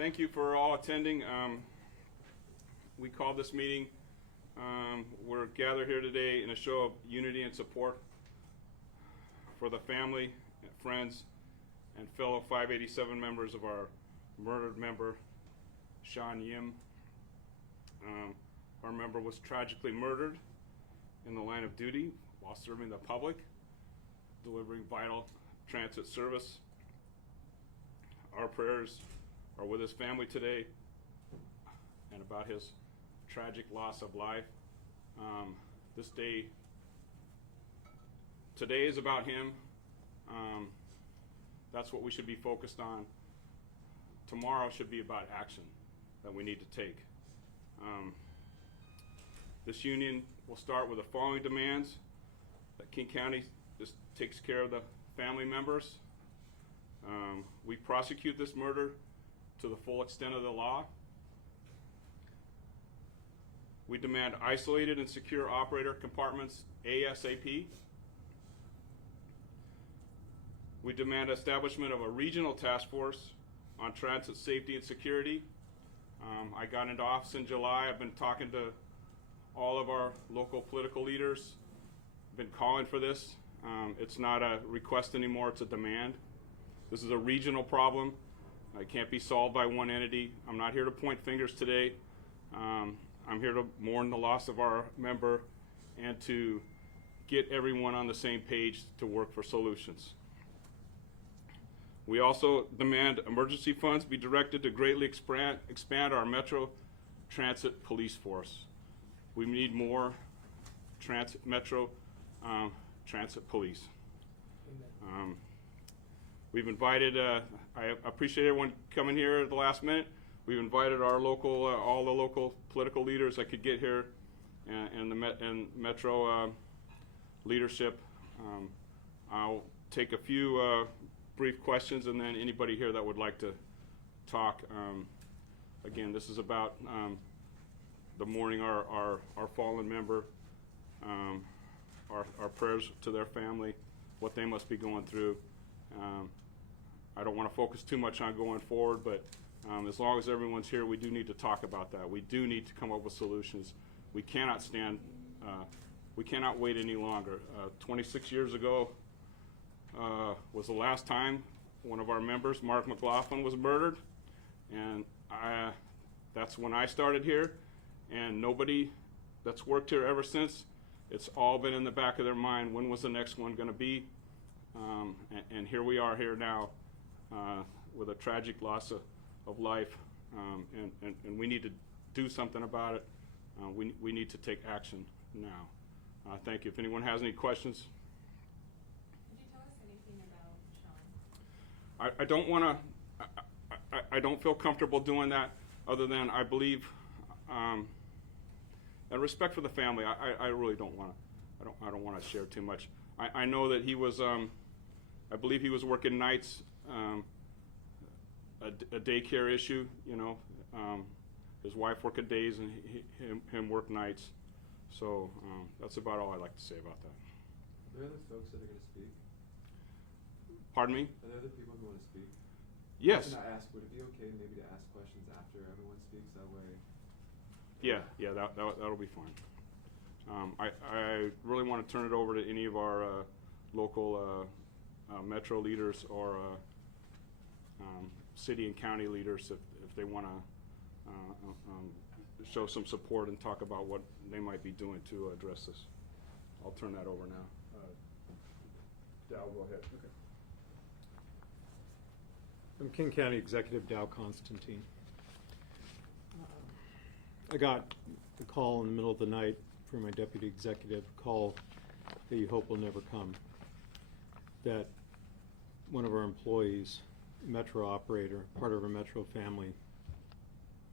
Thank you for all attending. We called this meeting. We're gathered here today in a show of unity and support for the family, friends, and fellow 587 members of our murdered member, Shawn Yim. Our member was tragically murdered in the line of duty while serving the public, delivering vital transit service. Our prayers are with his family today and about his tragic loss of life. Today is about him. That's what we should be focused on. Tomorrow should be about action that we need to take. This union will start with the following demands: that King County just takes care of the family members. We prosecute this murder to the full extent of the law. We demand isolated and secure operator compartments ASAP. We demand establishment of a regional task force on transit safety and security. I got into office in July. I've been talking to all of our local political leaders, been calling for this. It's not a request anymore, it's a demand. This is a regional problem. It can't be solved by one entity. I'm not here to point fingers today. I'm here to mourn the loss of our member and to get everyone on the same page to work for solutions. We also demand emergency funds be directed to greatly expand our Metro Transit police force. We need more Metro Transit police. We've invited, I appreciate everyone coming here at the last minute. We've invited our local, all the local political leaders that could get here and Metro leadership. I'll take a few brief questions and then anybody here that would like to talk. Again, this is about the mourning our fallen member, our prayers to their family, what they must be going through. I don't want to focus too much on going forward, but as long as everyone's here, we do need to talk about that. We do need to come up with solutions. We cannot we cannot wait any longer. 26 years ago was the last time one of our members, Mark McLaughlin, was murdered, and that's when I started here, and nobody that's worked here ever since, it's all been in the back of their mind, when was the next one going to be? And here we are here now with a tragic loss of life, and we need to do something about it. We need to take action now. Thank you. If anyone has any questions. Could you tell us anything about Shawn? I don't want to, I don't feel comfortable doing that, other than I believe, and respect for the family, I really don't want to, I don't want to share too much. I know that he was, I believe he was working nights, a daycare issue, you know. His wife worked days and him work nights. So that's about all I'd like to say about that. Are there other folks that are going to speak? Pardon me? Are there other people who want to speak? Yes. Can I ask, would it be okay maybe to ask questions after everyone speaks? That way. Yeah, that'll be fine. I really want to turn it over to any of our local Metro leaders or city and county leaders if they want to show some support and talk about what they might be doing to address this. I'll turn that over now. Dow, go ahead. Okay. I'm King County Executive Dow Constantine. I got a call in the middle of the night from my deputy executive, a call that you hope will never come, that one of our employees, Metro operator, part of our Metro family,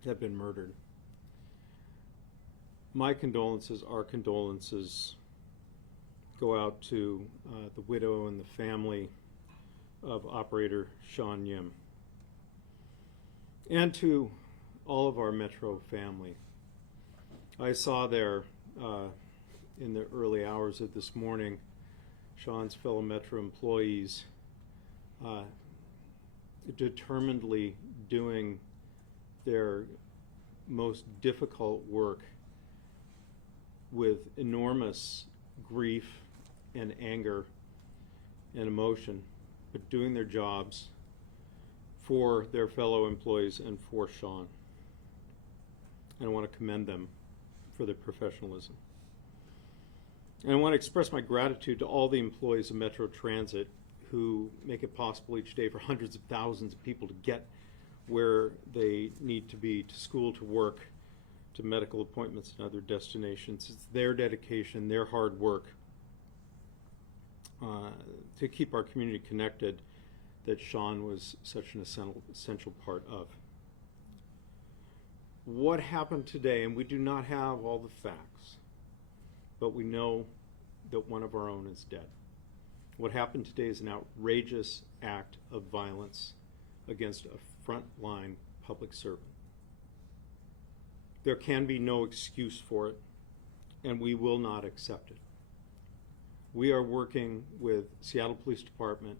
had been murdered. My condolences, our condolences, go out to the widow and the family of operator Shawn Yim, and to all of our Metro family. I saw there in the early hours of this morning Shawn's fellow Metro employees determinedly doing their most difficult work with enormous grief and anger and emotion, but doing their jobs for their fellow employees and for Shawn. And I want to commend them for their professionalism. And I want to express my gratitude to all the employees of Metro Transit who make it possible each day for hundreds of thousands of people to get where they need to be, to school, to work, to medical appointments and other destinations. It's their dedication, their hard work to keep our community connected that Shawn was such an essential part of. What happened today, and we do not have all the facts, but we know that one of our own is dead. What happened today is an outrageous act of violence against a frontline public servant. There can be no excuse for it, and we will not accept it. We are working with Seattle Police Department,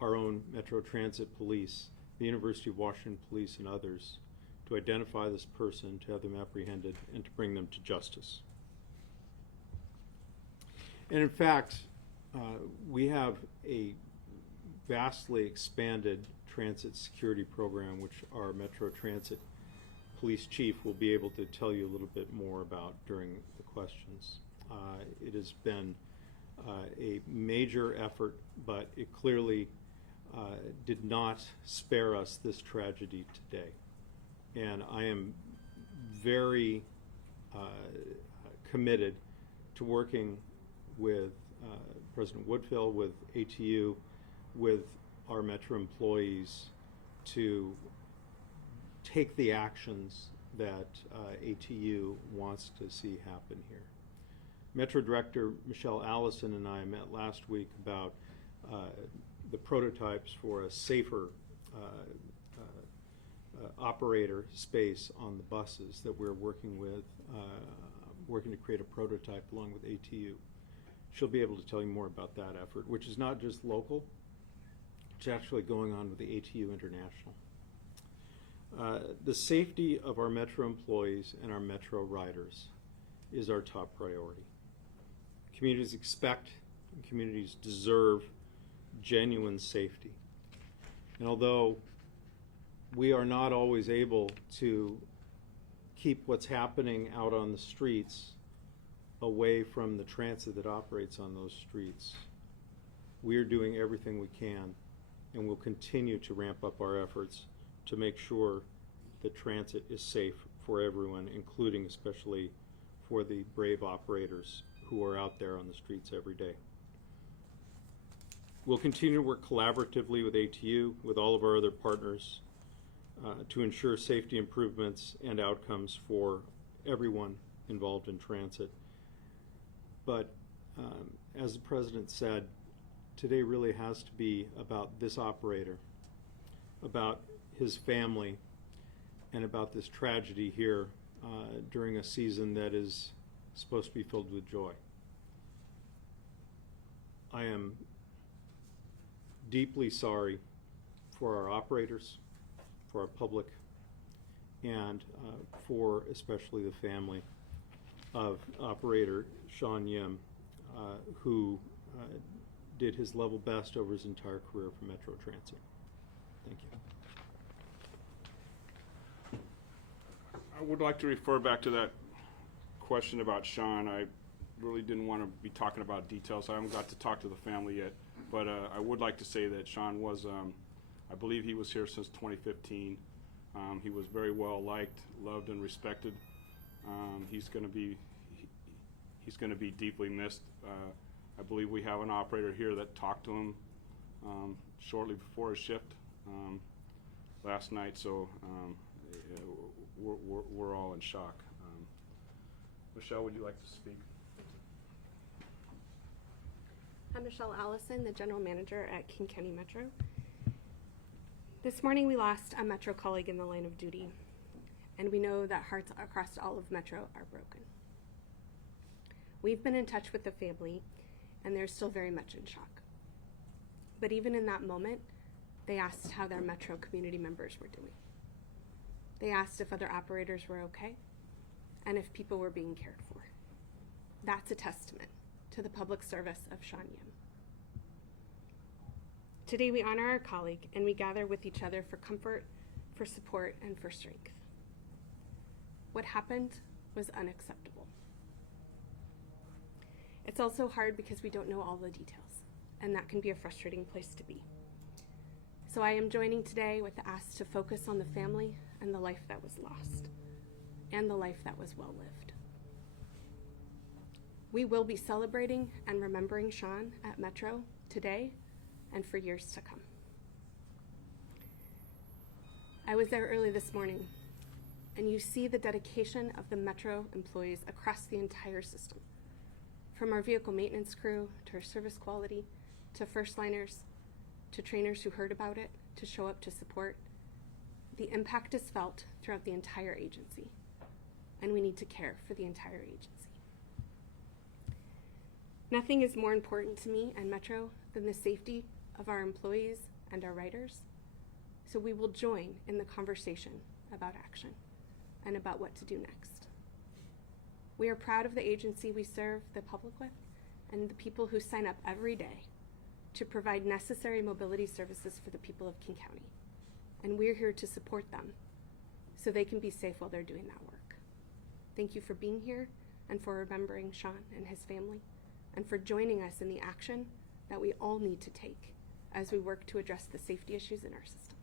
our own Metro Transit Police, the University of Washington Police, and others to identify this person, to have them apprehended, and to bring them to justice. And in fact, we have a vastly expanded transit security program, which our Metro Transit Police Chief will be able to tell you a little bit more about during the questions. It has been a major effort, but it clearly did not spare us this tragedy today. And I am very committed to working with President Woodfill, with ATU, with our Metro employees to take the actions that ATU wants to see happen here. Metro Director Michelle Allison and I met last week about the prototypes for a safer operator space on the buses that we're working with, working to create a prototype along with ATU. She'll be able to tell you more about that effort, which is not just local, it's actually going on with the ATU International. The safety of our Metro employees and our Metro riders is our top priority. Communities expect and communities deserve genuine safety. And although we are not always able to keep what's happening out on the streets away from the transit that operates on those streets, we are doing everything we can, and we'll continue to ramp up our efforts to make sure that transit is safe for everyone, including especially for the brave operators who are out there on the streets every day. We'll continue to work collaboratively with ATU, with all of our other partners, to ensure safety improvements and outcomes for everyone involved in transit. But as the President said, today really has to be about this operator, about his family, and about this tragedy here during a season that is supposed to be filled with joy. I am deeply sorry for our operators, for our public, and for especially the family of operator Shawn Yim, who did his level best over his entire career for Metro Transit. Thank you. I would like to refer back to that question about Shawn. I really didn't want to be talking about details. I haven't got to talk to the family yet, but I would like to say that Shawn was, I believe he was here since 2015. He was very well liked, loved, and respected. He's going to be deeply missed. I believe we have an operator here that talked to him shortly before his shift last night, so we're all in shock. Michelle, would you like to speak? I'm Michelle Allison, the General Manager at King County Metro. This morning we lost a Metro colleague in the line of duty, and we know that hearts across all of Metro are broken. We've been in touch with the family, and they're still very much in shock. But even in that moment, they asked how their Metro community members were doing. They asked if other operators were okay and if people were being cared for. That's a testament to the public service of Shawn Yim. Today we honor our colleague and we gather with each other for comfort, for support, and for strength. What happened was unacceptable. It's also hard because we don't know all the details, and that can be a frustrating place to be. So I am joining today with the ask to focus on the family and the life that was lost, and the life that was well lived. We will be celebrating and remembering Shawn at Metro today and for years to come. I was there early this morning, and you see the dedication of the Metro employees across the entire system, from our vehicle maintenance crew to our service quality, to first liners, to trainers who heard about it, to show up to support. The impact is felt throughout the entire agency, and we need to care for the entire agency. Nothing is more important to me and Metro than the safety of our employees and our riders, so we will join in the conversation about action and about what to do next. We are proud of the agency we serve the public with and the people who sign up every day to provide necessary mobility services for the people of King County. And we're here to support them so they can be safe while they're doing that work. Thank you for being here and for remembering Shawn and his family, and for joining us in the action that we all need to take as we work to address the safety issues in our system.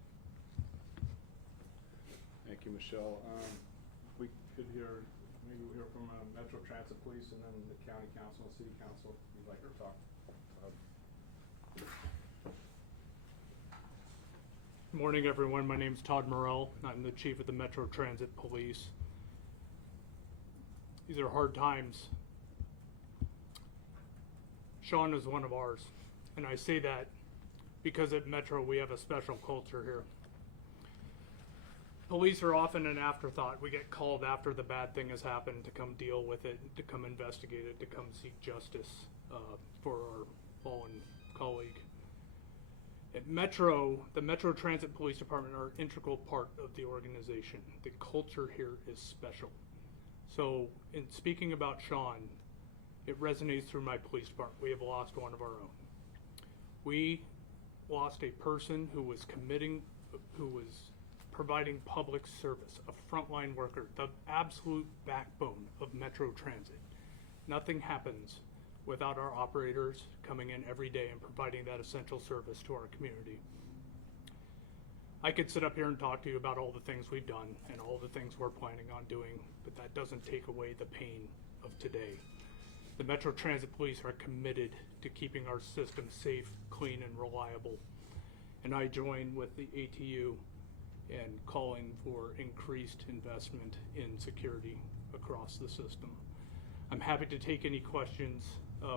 Thank you, Michelle. We could hear, maybe we'll hear from Metro Transit Police and then the County Council and City Council, if you'd like to talk. Good morning, everyone. My name is Todd Morrell. I'm the chief of the Metro Transit Police. These are hard times. Shawn is one of ours, and I say that because at Metro we have a special culture here. Police are often an afterthought. We get called after the bad thing has happened to come deal with it, to come investigate it, to come seek justice for our fallen colleague. At Metro, the Metro Transit Police Department are an integral part of the organization. The culture here is special. So in speaking about Shawn, it resonates through my police department. We have lost one of our own. We lost a person who was providing public service, a frontline worker, the absolute backbone of Metro Transit. Nothing happens without our operators coming in every day and providing that essential service to our community. I could sit up here and talk to you about all the things we've done and all the things we're planning on doing, but that doesn't take away the pain of today. The Metro Transit Police are committed to keeping our system safe, clean, and reliable. And I join with the ATU in calling for increased investment in security across the system. I'm happy to take any questions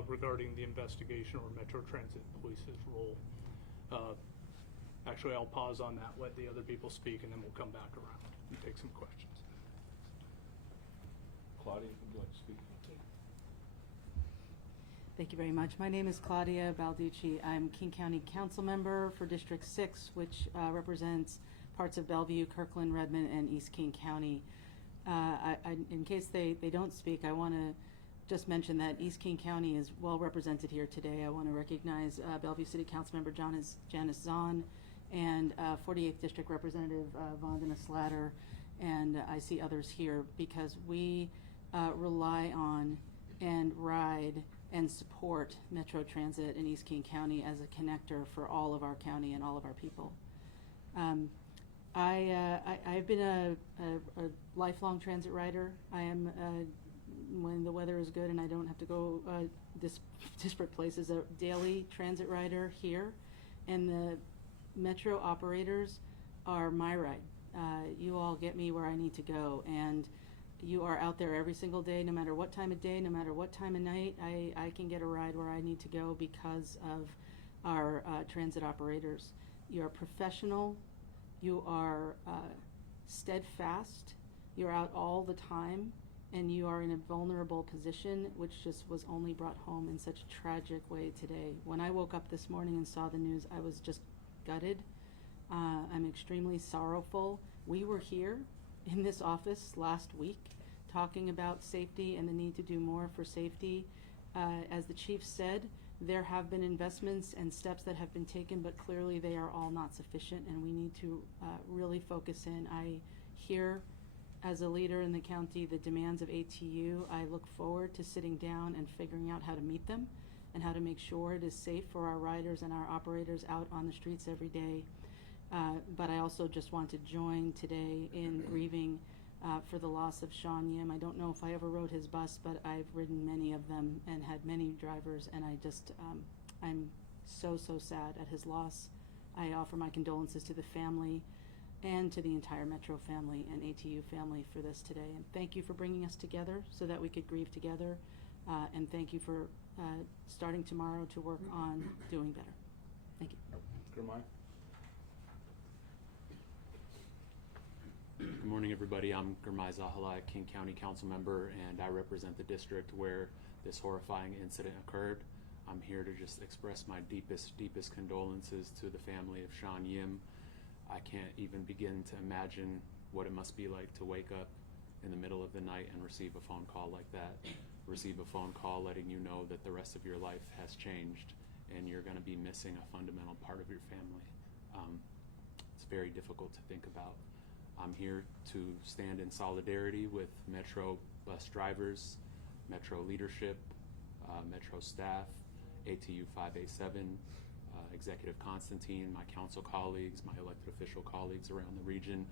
regarding the investigation or Metro Transit Police's role. Actually, I'll pause on that, let the other people speak, and then we'll come back around and take some questions. Claudia, would you like to speak? Thank you very much. My name is Claudia Balducci. I'm King County Council Member for District 6, which represents parts of Bellevue, Kirkland, Redmond, and East King County. In case they don't speak, I want to just mention that East King County is well represented here today. I want to recognize Bellevue City Council Member Janice Zahn and 48th District Representative Vandana Slatter, and I see others here because we rely on and ride and support Metro Transit in East King County as a connector for all of our county and all of our people. I've been a lifelong transit rider. I am, when the weather is good and I don't have to go disparate places, a daily transit rider here. And the Metro operators are my ride. You all get me where I need to go. And you are out there every single day, no matter what time of day, no matter what time of night. I can get a ride where I need to go because of our transit operators. You are professional. You are steadfast. You're out all the time, and you are in a vulnerable position, which just was only brought home in such a tragic way today. When I woke up this morning and saw the news, I was just gutted. I'm extremely sorrowful. We were here in this office last week talking about safety and the need to do more for safety. As the chief said, there have been investments and steps that have been taken, but clearly they are all not sufficient, and we need to really focus in. I hear, as a leader in the county, the demands of ATU. I look forward to sitting down and figuring out how to meet them and how to make sure it is safe for our riders and our operators out on the streets every day. But I also just want to join today in grieving for the loss of Shawn Yim. I don't know if I ever rode his bus, but I've ridden many of them and had many drivers, and I just, I'm so sad at his loss. I offer my condolences to the family and to the entire Metro family and ATU family for this today. And thank you for bringing us together so that we could grieve together. And thank you for starting tomorrow to work on doing better. Thank you. Gurmai? Good morning, everybody. I'm Gurmai Zahala, King County Council member, and I represent the district where this horrifying incident occurred. I'm here to just express my deepest condolences to the family of Shawn Yim. I can't even begin to imagine what it must be like to wake up in the middle of the night and receive a phone call like that. Receive a phone call letting you know that the rest of your life has changed and you're going to be missing a fundamental part of your family. It's very difficult to think about. I'm here to stand in solidarity with Metro bus drivers, Metro leadership, Metro staff, ATU 587, Executive Constantine, my council colleagues, my elected official colleagues around the region,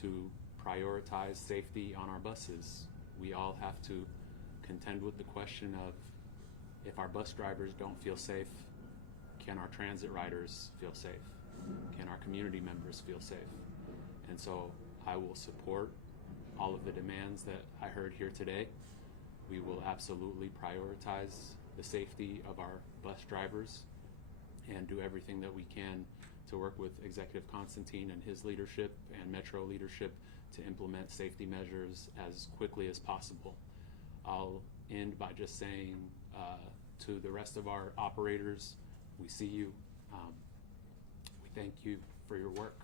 to prioritize safety on our buses. We all have to contend with the question of, if our bus drivers don't feel safe, can our transit riders feel safe? Can our community members feel safe? And so I will support all of the demands that I heard here today. We will absolutely prioritize the safety of our bus drivers and do everything that we can to work with Executive Constantine and his leadership and Metro leadership to implement safety measures as quickly as possible. I'll end by just saying to the rest of our operators, we see you. We thank you for your work.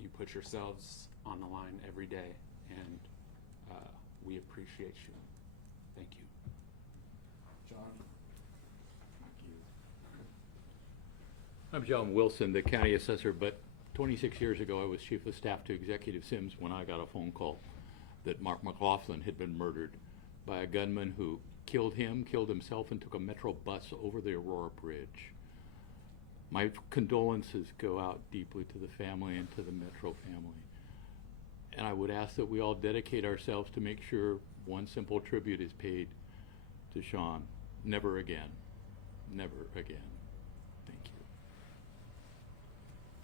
You put yourselves on the line every day, and we appreciate you. Thank you. John? I'm John Wilson, the county assessor, but 26 years ago I was chief of staff to Executive Sims when I got a phone call that Mark McLaughlin had been murdered by a gunman who killed him, killed himself, and took a Metro bus over the Aurora Bridge. My condolences go out deeply to the family and to the Metro family. And I would ask that we all dedicate ourselves to make sure one simple tribute is paid to Shawn. Never again. Never again. Thank you.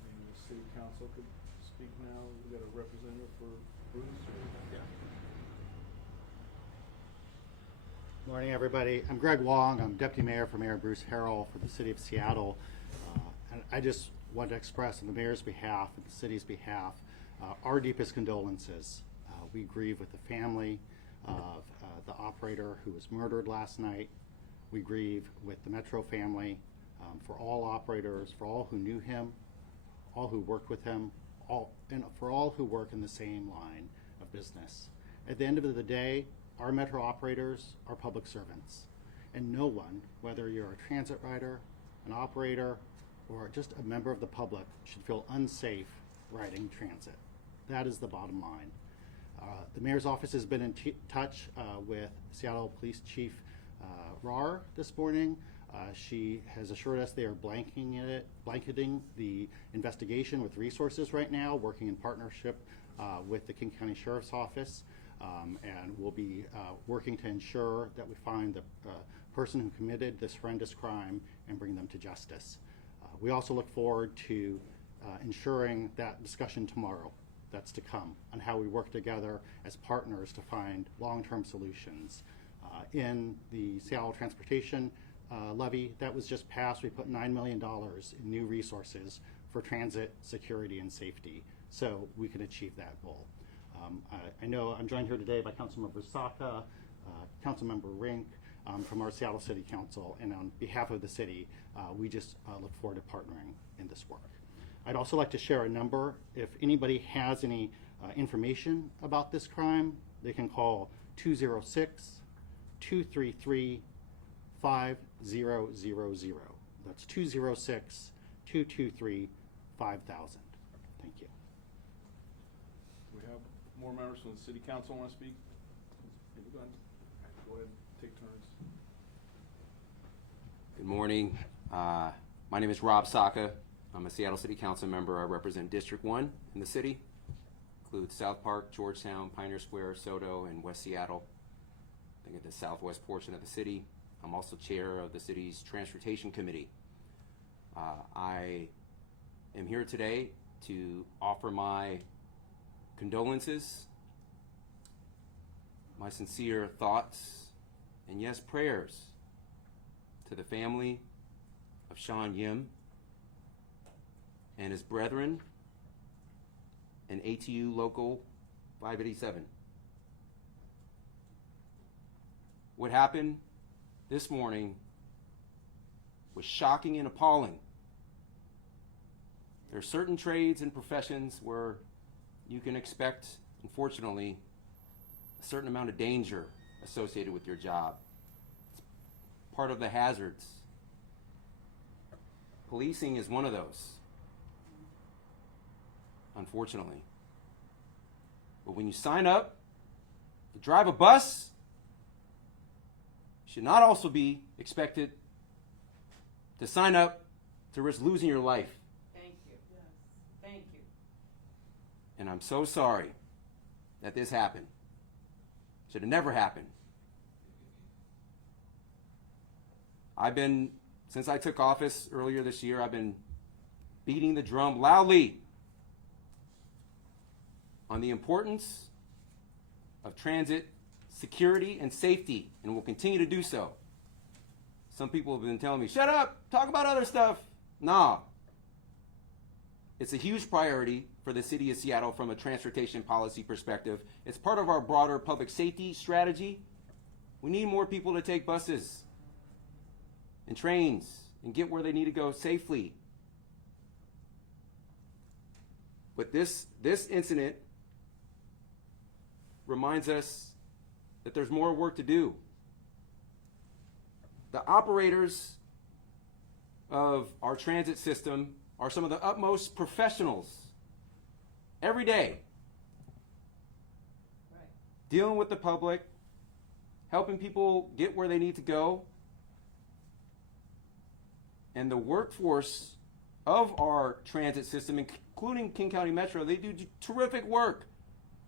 Maybe the city council could speak now. We got a representative for Bruce? Yeah. Morning, everybody. I'm Greg Wong. I'm Deputy Mayor for Mayor Bruce Harrell for the City of Seattle. And I just want to express on the mayor's behalf and the city's behalf our deepest condolences. We grieve with the family of the operator who was murdered last night. We grieve with the Metro family, for all operators, for all who knew him, all who worked with him, and for all who work in the same line of business. At the end of the day, our Metro operators are public servants, and no one, whether you're a transit rider, an operator, or just a member of the public, should feel unsafe riding transit. That is the bottom line. The mayor's office has been in touch with Seattle Police Chief Rahr this morning. She has assured us they are blanketing the investigation with resources right now, working in partnership with the King County Sheriff's Office, and we'll be working to ensure that we find the person who committed this horrendous crime and bring them to justice. We also look forward to ensuring that discussion tomorrow that's to come on how we work together as partners to find long-term solutions. In the Seattle Transportation levy that was just passed, we put $9 million in new resources for transit security and safety so we can achieve that goal. I know I'm joined here today by Councilmember Saka, Councilmember Rink, from our Seattle City Council, and on behalf of the city, we just look forward to partnering in this work. I'd also like to share a number. If anybody has any information about this crime, they can call 206-233-5000. That's 206-223-5000. Thank you. Do we have more members from the city council want to speak? Go ahead. Go ahead, take turns. Good morning. My name is Rob Saka. I'm a Seattle City Council member. I represent District 1 in the city. Includes South Park, Georgetown, Pioneer Square, Soto, and West Seattle. I think at the southwest portion of the city. I'm also chair of the city's Transportation Committee. I am here today to offer my condolences, my sincere thoughts, and yes, prayers to the family of Shawn Yim and his brethren in ATU Local 587. What happened this morning was shocking and appalling. There are certain trades and professions where you can expect, unfortunately, a certain amount of danger associated with your job. It's part of the hazards. Policing is one of those, unfortunately. But when you sign up to drive a bus, you should not also be expected to sign up to risk losing your life. Thank you. Yes. Thank you. And I'm so sorry that this happened. Should have never happened. Since I took office earlier this year, I've been beating the drum loudly on the importance of transit security and safety, and will continue to do so. Some people have been telling me, shut up, talk about other stuff. Nah. It's a huge priority for the city of Seattle from a transportation policy perspective. It's part of our broader public safety strategy. We need more people to take buses and trains and get where they need to go safely. But this incident reminds us that there's more work to do. The operators of our transit system are some of the utmost professionals every day, Right. dealing with the public, helping people get where they need to go. And the workforce of our transit system, including King County Metro, they do terrific work.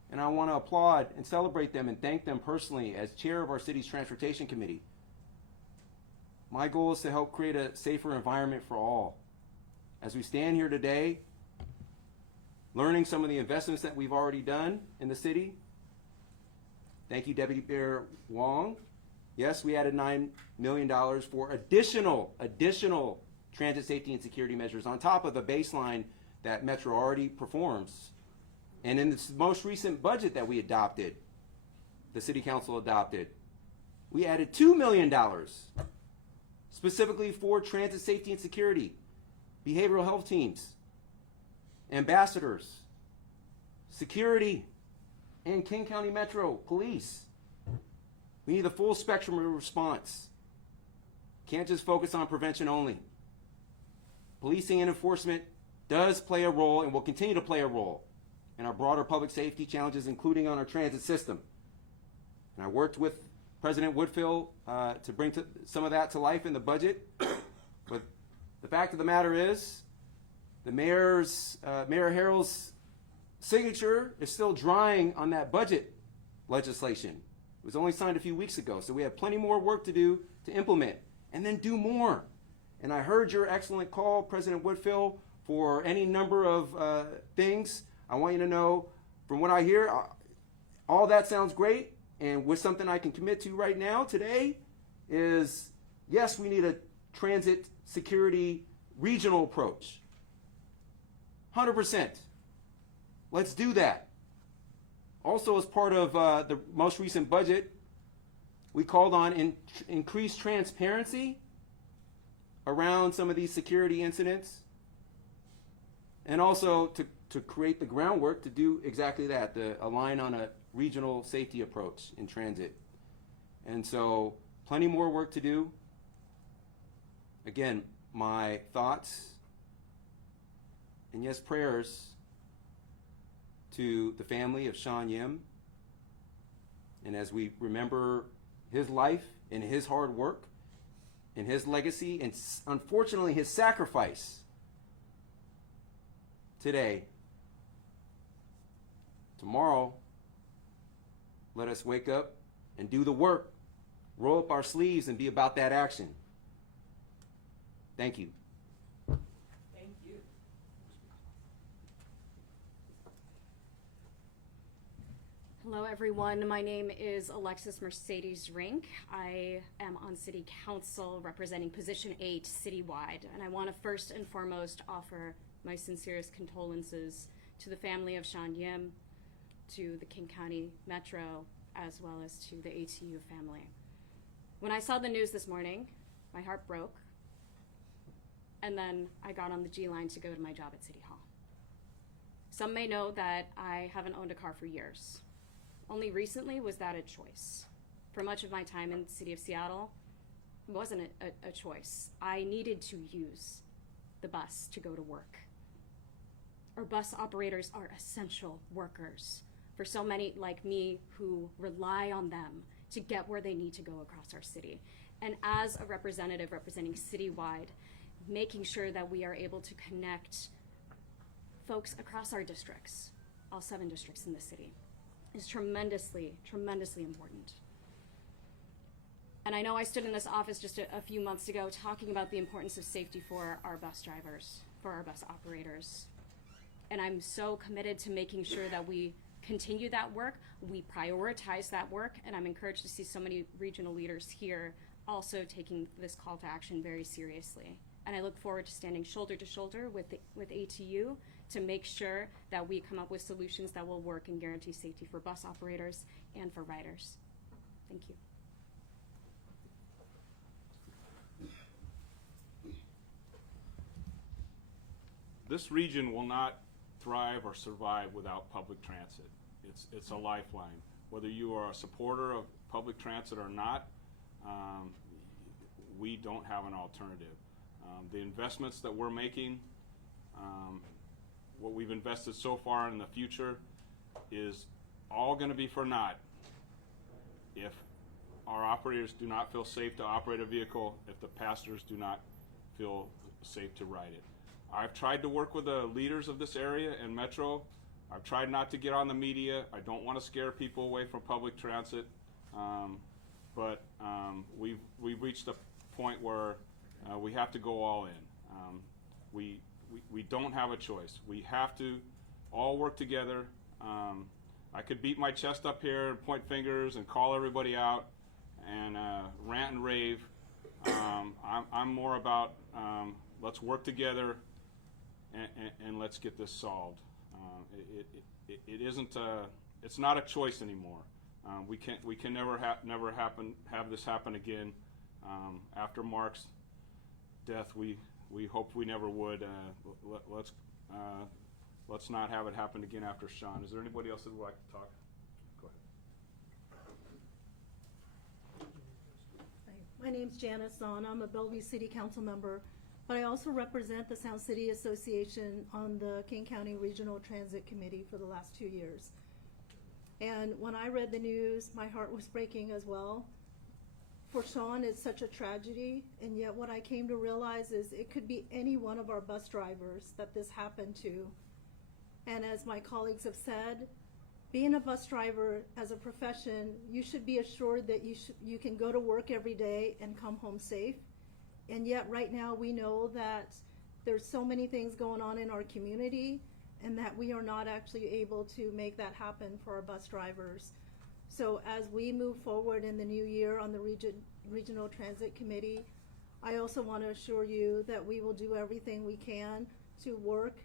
And I want to applaud and celebrate them and thank them personally as chair of our city's Transportation Committee. My goal is to help create a safer environment for all. As we stand here today, learning some of the investments that we've already done in the city. Thank you, Deputy Mayor Wong. Yes, we added $9 million for additional transit safety and security measures on top of the baseline that Metro already performs. And in this most recent budget that we adopted, the City Council adopted, we added $2 million specifically for transit safety and security, behavioral health teams, ambassadors, security, and King County Metro Police. We need the full spectrum of response. Can't just focus on prevention only. Policing and enforcement does play a role and will continue to play a role in our broader public safety challenges, including on our transit system. And I worked with President Woodfill to bring some of that to life in the budget. But the fact of the matter is, the Mayor Harrell's signature is still drying on that budget legislation. It was only signed a few weeks ago, so we have plenty more work to do to implement and then do more. And I heard your excellent call, President Woodfill, for any number of things. I want you to know, from what I hear, all that sounds great, and with something I can commit to right now today is, yes, we need a transit security regional approach. 100%. Let's do that. Also, as part of the most recent budget, we called on increased transparency around some of these security incidents. and also to create the groundwork to do exactly that, to align on a regional safety approach in transit. And so, plenty more work to do. Again, my thoughts and yes, prayers to the family of Shawn Yim. And as we remember his life and his hard work and his legacy and unfortunately his sacrifice today, tomorrow, let us wake up and do the work, roll up our sleeves and be about that action. Thank you. Thank you. Hello, everyone. My name is Alexis Mercedes Rink. I am on City Council representing Position 8 citywide, and I want to first and foremost offer my sincerest condolences to the family of Shawn Yim, to the King County Metro, as well as to the ATU family. When I saw the news this morning, my heart broke, and then I got on the G line to go to my job at City Hall. Some may know that I haven't owned a car for years. Only recently was that a choice. For much of my time in the city of Seattle, it wasn't a choice. I needed to use the bus to go to work. Our bus operators are essential workers for so many like me who rely on them to get where they need to go across our city. And as a representative representing citywide, making sure that we are able to connect folks across our districts, all 7 districts in the city, is tremendously, tremendously important. And I know I stood in this office just a few months ago talking about the importance of safety for our bus drivers, for our bus operators. And I'm so committed to making sure that we continue that work, we prioritize that work, and I'm encouraged to see so many regional leaders here also taking this call to action very seriously. And I look forward to standing shoulder to shoulder with ATU to make sure that we come up with solutions that will work and guarantee safety for bus operators and for riders. Thank you. This region will not thrive or survive without public transit. It's a lifeline. Whether you are a supporter of public transit or not, we don't have an alternative. The investments that we're making, what we've invested so far in the future is all going to be for naught if our operators do not feel safe to operate a vehicle, if the passengers do not feel safe to ride it. I've tried to work with the leaders of this area and Metro. I've tried not to get on the media. I don't want to scare people away from public transit. But we've reached a point where we have to go all in. We don't have a choice. We have to all work together. I could beat my chest up here and point fingers and call everybody out and rant and rave. I'm more about let's work together and let's get this solved. It isn't it's not a choice anymore. We can never have this happen again. After Mark's death, we hoped we never would. Let's not have it happen again after Shawn. Is there anybody else that would like to talk? Go ahead. My name's Janice Zahn. I'm a Bellevue City Council member, but I also represent the Sound City Association on the King County Regional Transit Committee for the last 2 years. And when I read the news, my heart was breaking as well. For Shawn, it's such a tragedy, and yet what I came to realize is it could be any one of our bus drivers that this happened to. And as my colleagues have said, being a bus driver as a profession, you should be assured that you can go to work every day and come home safe. And yet right now we know that there's so many things going on in our community and that we are not actually able to make that happen for our bus drivers. So as we move forward in the new year on the Regional Transit Committee, I also want to assure you that we will do everything we can to work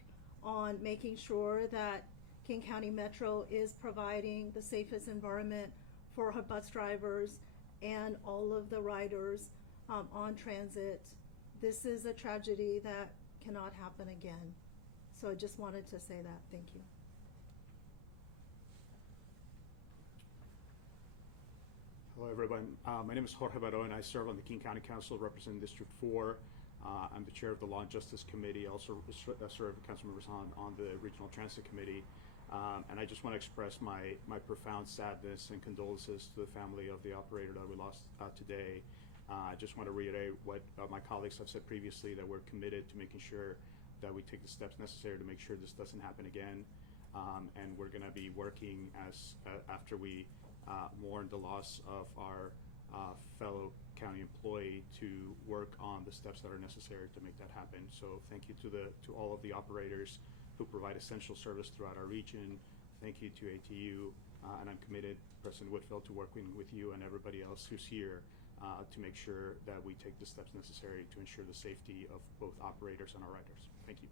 on making sure that King County Metro is providing the safest environment for our bus drivers and all of the riders on transit. This is a tragedy that cannot happen again. So I just wanted to say that. Thank you. Hello, everybody. My name is Jorge Barón, and I serve on the King County Council representing District 4. I'm the chair of the Law and Justice Committee. I also serve council members on the Regional Transit Committee. And I just want to express my profound sadness and condolences to the family of the operator that we lost today. I just want to reiterate what my colleagues have said previously, that we're committed to making sure that we take the steps necessary to make sure this doesn't happen again. And we're going to be working after we mourn the loss of our fellow county employee to work on the steps that are necessary to make that happen. So thank you to all of the operators who provide essential service throughout our region. Thank you to ATU, and I'm committed, President Woodfill, to working with you and everybody else who's here to make sure that we take the steps necessary to ensure the safety of both operators and our riders. Thank you.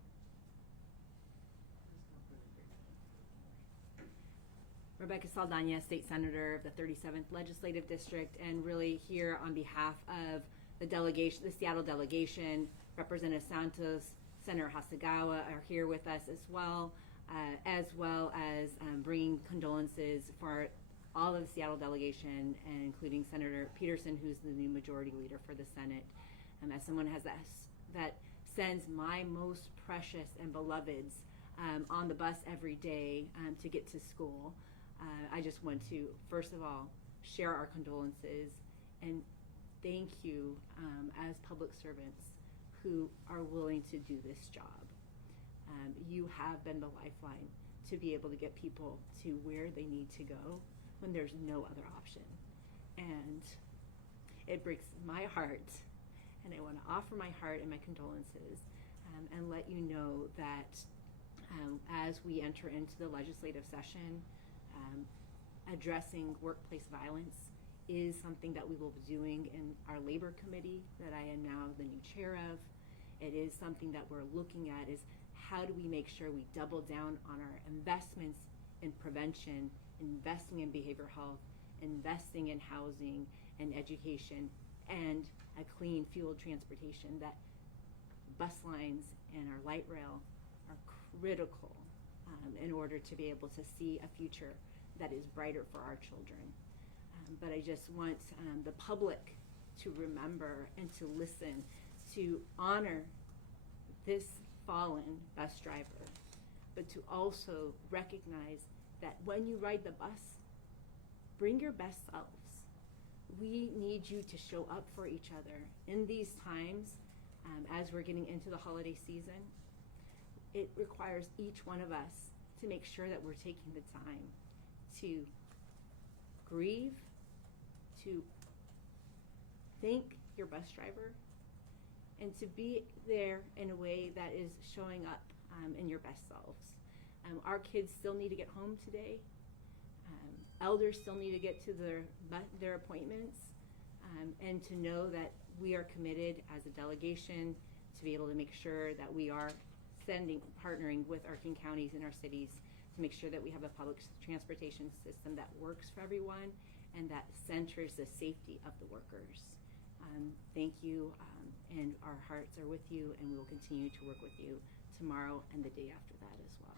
Rebecca Saldana, State Senator of the 37th Legislative District, and really here on behalf of the delegation, the Seattle delegation. Representative Santos, Senator Hasagawa are here with us as well as bringing condolences for all of the Seattle delegation, and including Senator Peterson, who's the new majority leader for the Senate. As someone that sends my most precious and beloveds on the bus every day to get to school, I just want to, first of all, share our condolences and thank you as public servants who are willing to do this job. You have been the lifeline to be able to get people to where they need to go when there's no other option. And it breaks my heart, and I want to offer my heart and my condolences and let you know that as we enter into the legislative session, addressing workplace violence is something that we will be doing in our labor committee that I am now the new chair of. It is something that we're looking at, is how do we make sure we double down on our investments in prevention, investing in behavioral health, investing in housing and education, and a clean fuel transportation. That bus lines and our light rail are critical in order to be able to see a future that is brighter for our children. But I just want the public to remember and to listen, to honor this fallen bus driver, but to also recognize that when you ride the bus, bring your best selves. We need you to show up for each other in these times. As we're getting into the holiday season, it requires each one of us to make sure that we're taking the time to grieve, to thank your bus driver, and to be there in a way that is showing up in your best selves. Our kids still need to get home today. Elders still need to get to their appointments, and to know that we are committed as a delegation to be able to make sure that we are partnering with our King counties and our cities to make sure that we have a public transportation system that works for everyone and that centers the safety of the workers. Thank you, and our hearts are with you, and we will continue to work with you tomorrow and the day after that as well.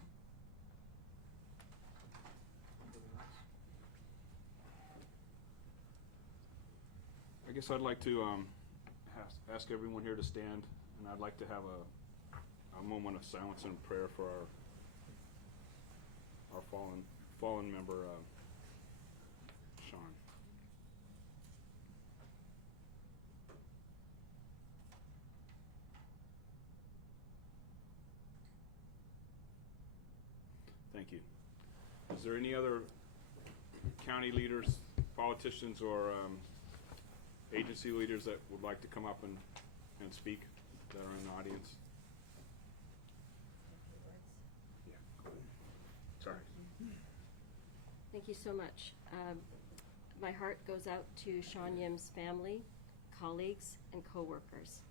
I guess I'd like to ask everyone here to stand, and I'd like to have a moment of silence and prayer for our fallen member, Shawn. Thank you. Is there any other county leaders, politicians, or agency leaders that would like to come up and speak that are in the audience? Yeah, go ahead. Sorry. Thank you so much. My heart goes out to Shawn Yim's family, colleagues, and co-workers.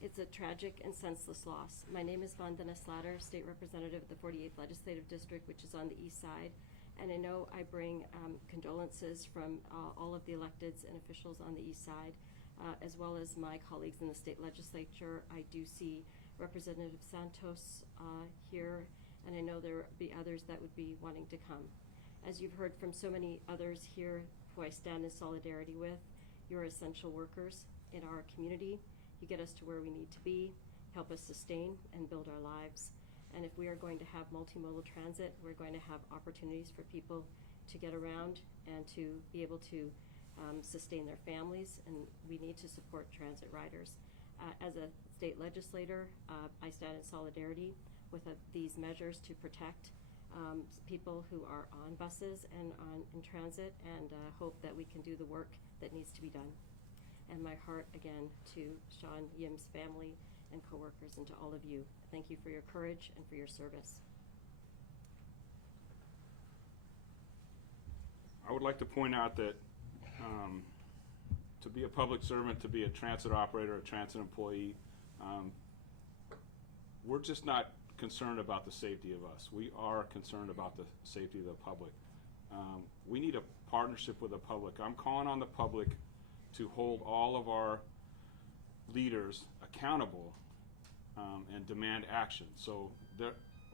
It's a tragic and senseless loss. My name is Vandana Slatter, State Representative of the 48th Legislative District, which is on the east side. And I know I bring condolences from all of the electeds and officials on the east side, as well as my colleagues in the state legislature. I do see Representative Santos here, and I know there will be others that would be wanting to come. As you've heard from so many others here who I stand in solidarity with, you're essential workers in our community. You get us to where we need to be, help us sustain and build our lives. And if we are going to have multimodal transit, we're going to have opportunities for people to get around and to be able to sustain their families, and we need to support transit riders. As a state legislator, I stand in solidarity with these measures to protect people who are on buses and in transit, and hope that we can do the work that needs to be done. And my heart again to Shawn Yim's family and coworkers, and to all of you. Thank you for your courage and for your service. I would like to point out that to be a public servant, to be a transit operator, a transit employee, we're just not concerned about the safety of us. We are concerned about the safety of the public. We need a partnership with the public. I'm calling on the public to hold all of our leaders accountable and demand action. So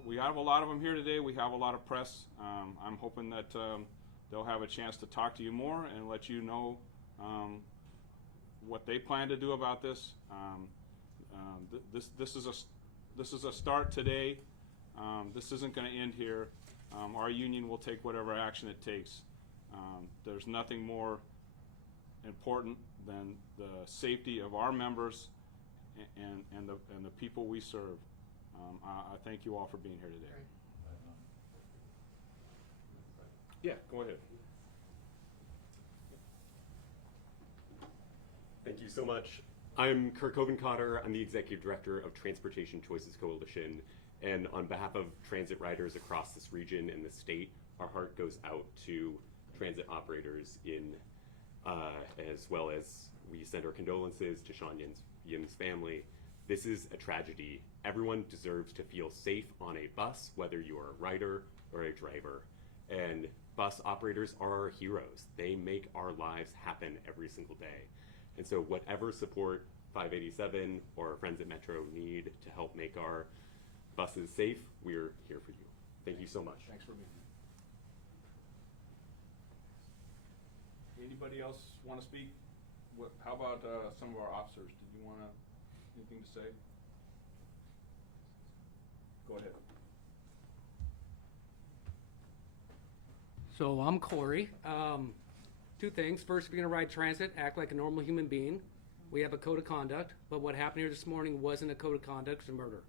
we have a lot of them here today. We have a lot of press. I'm hoping that they'll have a chance to talk to you more and let you know what they plan to do about this. This is a start today. This isn't going to end here. Our union will take whatever action it takes. There's nothing more important than the safety of our members and the people we serve. I thank you all for being here today. Yeah, go ahead. Thank you so much. I'm Kirk Hovenkotter. I'm the Executive Director of Transportation Choices Coalition. And on behalf of transit riders across this region and the state, our heart goes out to transit operators as well as we send our condolences to Shawn Yim's family. This is a tragedy. Everyone deserves to feel safe on a bus, whether you are a rider or a driver. And bus operators are our heroes. They make our lives happen every single day. And so whatever support 587 or our friends at Metro need to help make our buses safe, we're here for you. Thank you so much. Thanks for being here. Anybody else want to speak? How about some of our officers? Did you want anything to say? Go ahead. So I'm Corey. Two things. First, if you're going to ride transit, act like a normal human being. We have a code of conduct, but what happened here this morning wasn't a code of conduct, it's a murder.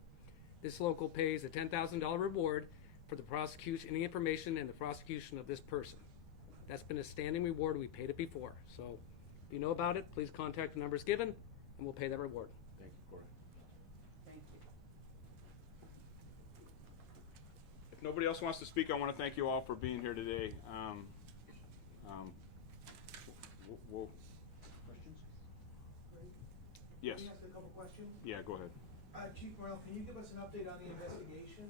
This local pays a $10,000 reward for the prosecution, any information and the prosecution of this person. That's been a standing reward. We paid it before. So if you know about it, please contact the numbers given, and we'll pay that reward. Thank you, Corey. Thank you. If nobody else wants to speak, I want to thank you all for being here today. Questions? Yes. Can we ask a couple questions? Yeah, go ahead. Chief Morrell, can you give us an update on the investigation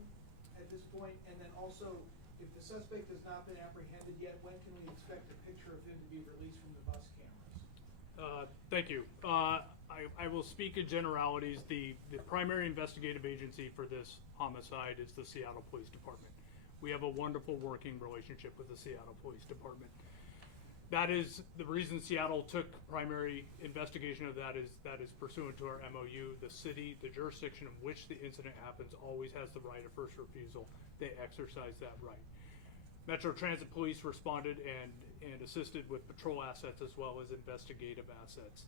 at this point? And then also, if the suspect has not been apprehended yet, when can we expect a picture of him to be released from the bus cameras? Thank you. I will speak in generalities. The primary investigative agency for this homicide is the Seattle Police Department. We have a wonderful working relationship with the Seattle Police Department. That is the reason Seattle took primary investigation of that is pursuant to our MOU. The city, the jurisdiction in which the incident happens, always has the right of first refusal. They exercise that right. Metro Transit Police responded and assisted with patrol assets as well as investigative assets.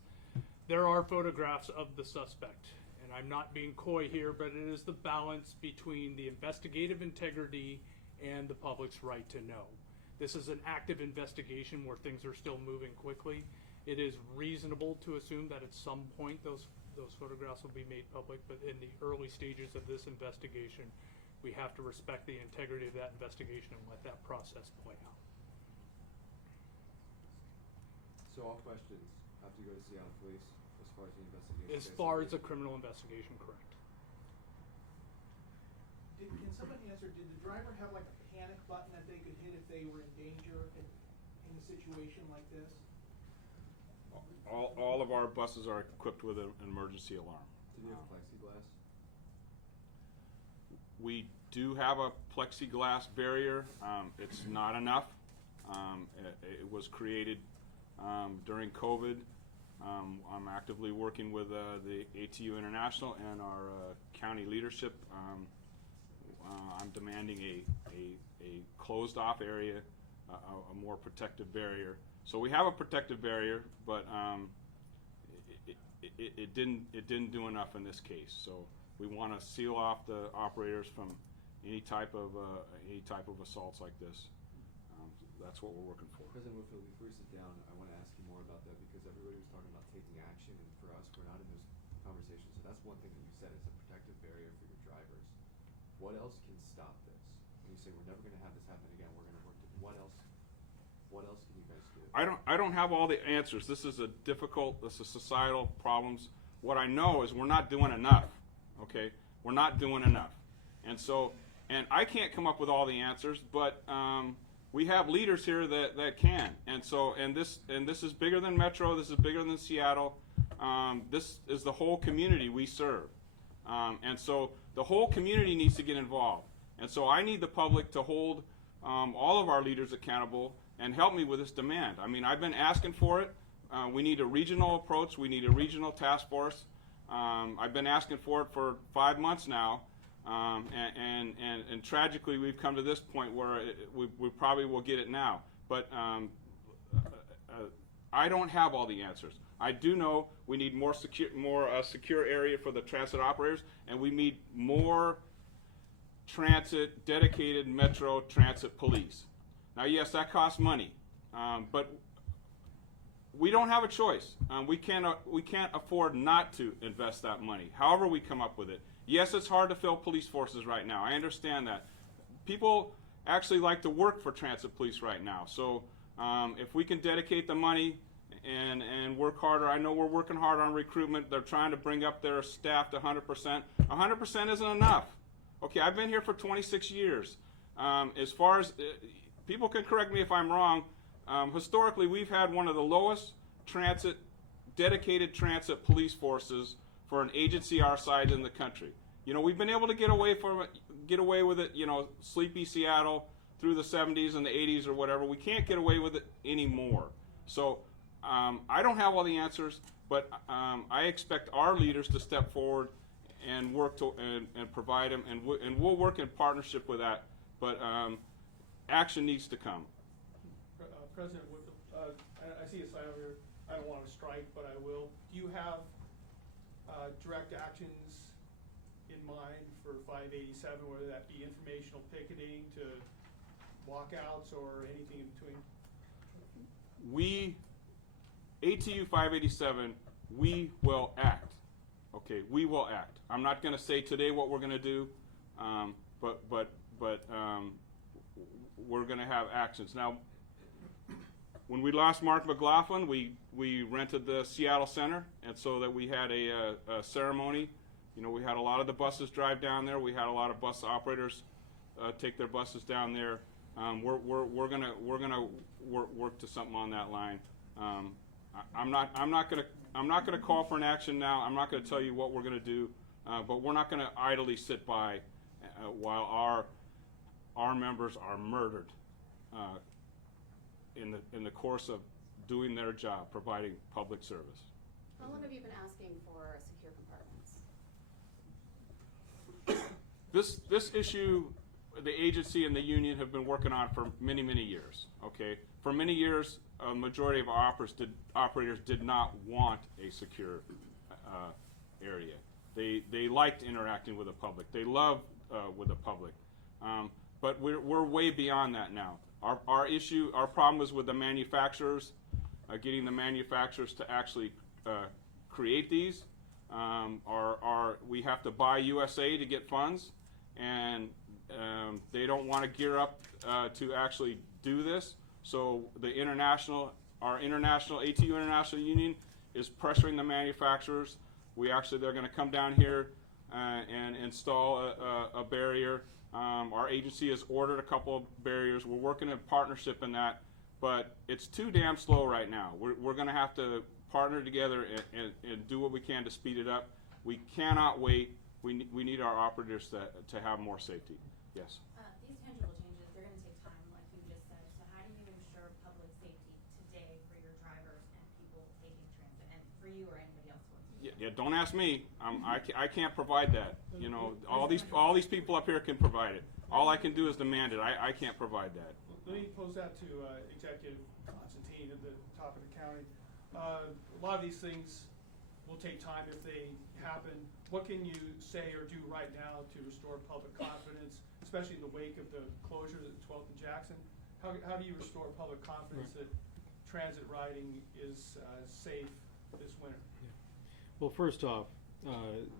There are photographs of the suspect, and I'm not being coy here, but it is the balance between the investigative integrity and the public's right to know. This is an active investigation where things are still moving quickly. It is reasonable to assume that at some point those photographs will be made public, but in the early stages of this investigation, we have to respect the integrity of that investigation and let that process play out. So all questions have to go to Seattle Police as far as the investigation? As far as the criminal investigation, correct. Can someone answer, did the driver have like a panic button that they could hit if they were in danger in a situation like this? All of our buses are equipped with an emergency alarm. Did you have plexiglass? we do have a plexiglass barrier. It's not enough. It was created during COVID. I'm actively working with the ATU International and our county leadership. I'm demanding a closed-off area, a more protective barrier. So we have a protective barrier, but it didn't do enough in this case. So we want to seal off the operators from any type of assaults like this. That's what we're working for. President Woodfill, before we sit down, I want to ask you more about that because everybody was talking about taking action, and for us, we're not in those conversations. So that's one thing that you said, it's a protective barrier for your drivers. What else can stop this? When you say we're never going to have this happen again, we're going to work to, what else can you guys do? I don't have all the answers. This is societal problems. What I know is we're not doing enough. Okay, we're not doing enough, and I can't come up with all the answers, but we have leaders here that can, and this is bigger than Metro. This is bigger than Seattle. This is the whole community we serve, and so the whole community needs to get involved. And so I need the public to hold all of our leaders accountable and help me with this demand. I mean, I've been asking for it. We need a regional approach. We need a regional task force. I've been asking for it for 5 months now. And tragically, we've come to this point where we probably will get it now. But I don't have all the answers. I do know we need more secure area for the transit operators, and we need more dedicated Metro transit police. Now, yes, that costs money, but we don't have a choice. We can't afford not to invest that money. However, we come up with it. Yes, it's hard to fill police forces right now. I understand that. People actually like to work for transit police right now. So if we can dedicate the money and work harder, I know we're working hard on recruitment. They're trying to bring up their staff to 100%. 100% isn't enough. Okay, I've been here for 26 years. As far as, people can correct me if I'm wrong, historically we've had one of the lowest dedicated transit police forces for an agency our size in the country. You know, we've been able to get away with it, you know, sleepy Seattle through the 70s and the 80s or whatever. We can't get away with it anymore. So I don't have all the answers, but I expect our leaders to step forward and work to and provide them, and we'll work in partnership with that. But action needs to come. President Woodfill, I see a sign over here. I don't want to strike, but I will. Do you have direct actions in mind for 587, whether that be informational picketing to walkouts or anything in between? ATU 587, we will act. Okay, we will act. I'm not going to say today what we're going to do, but we're going to have actions. Now, when we lost Mark McLaughlin, we rented the Seattle Center, and so that we had a ceremony. You know, we had a lot of the buses drive down there. We had a lot of bus operators take their buses down there. We're gonna work to something on that line. I'm not gonna call for an action now. I'm not gonna tell you what we're gonna do, but we're not gonna idly sit by while our members are murdered in the course of doing their job, providing public service. How long have you been asking for secure compartments? This issue, the agency and the union have been working on for many, many years. Okay, for many years, a majority of our operators did not want a secure area. They liked interacting with the public. They love with the public, but we're way beyond that now. Our problem is with the manufacturers, getting the manufacturers to actually create these. We have to buy USA to get funds, and they don't want to gear up to actually do this. So our international ATU International Union is pressuring the manufacturers. They're going to come down here and install a barrier. Our agency has ordered a couple of barriers. We're working in partnership in that, but it's too damn slow right now. We're going to have to partner together and do what we can to speed it up. We cannot wait we need our operators to have more safety. Yes. These tangible changes, they're going to take time, like you just said. So how do you ensure public safety today for your drivers and people taking transit, and for you or anybody else who wants to? Yeah, don't ask me. I can't provide that. You know, all these people up here can provide it. All I can do is demand it. I can't provide that. Let me pose that to Executive Constantine at the top of the county. A lot of these things will take time if they happen. What can you say or do right now to restore public confidence, especially in the wake of the closure at 12th and Jackson? How do you restore public confidence that transit riding is safe this winter? Well, first off,